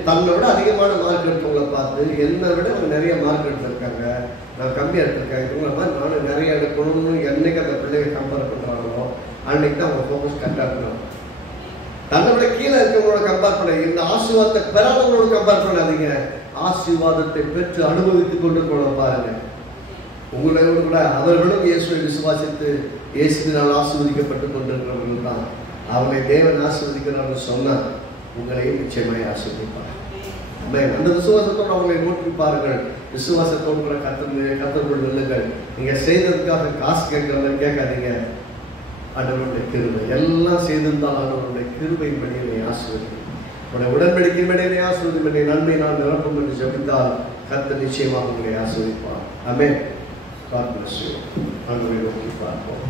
தன்னோட அதிகமான மார்க் எடுத்தவங்களை பார்த்து என்னை விட அவங்க நிறைய மார்க் எடுத்திருக்காங்க, நான் கம்மியாக எடுத்திருக்கேன், இவங்களை மாதிரி நானும் நிறைய எடுக்கணும்னு என்னைக்கு அந்த பிள்ளைங்க கம்பேர் பண்ணுறாங்களோ அன்னைக்கு தான் அவங்க ஃபோக்கஸ் கரெக்டாக இருக்கணும். தன்னை விட கீழே இருக்கவங்களோட கம்பேர் பண்ண, இந்த ஆசீர்வாதத்தை பெறாதவங்களோட கம்பேர் பண்ணாதீங்க. ஆசீர்வாதத்தை பெற்று அனுபவித்துக் கொண்டு போன பாருங்க. உங்களோட கூட அவர்களும் இயேசுவை விசுவாசித்து இயேசுவினால் ஆசீர்வதிக்கப்பட்டு கொண்டிருக்கிறவர்கள் தான். அவனை தேவன் ஆசீர்வதிக்கிறார்கள் சொன்னால் உங்களையும் நிச்சயமாய் ஆசீர்வதிப்பார். அந்த விசுவாசத்தோடு அவங்களை நோக்கி பாருங்கள். விசுவாசத்தோடு கூட கத்தருக்குள் நில்லுங்கள். நீங்க செய்ததுக்காக காசு கேட்காதீங்க. ஆண்டவருடைய கிருபை எல்லாம் செய்திருந்தால் ஆண்டவருடைய கிருபையின் பணியை ஆசீர்வதிக்கும். உடைய உடன்படிக்கை பணியை ஆசீர்வதிக்கும். நன்மை நான் நிரப்பும் என்று ஜெபித்தால் கர்த்தர் நிச்சயமாக உங்களை ஆசீர்வதிப்பார். ஆமென். God bless you. ஆண்டவரை நோக்கி பார்ப்போம்.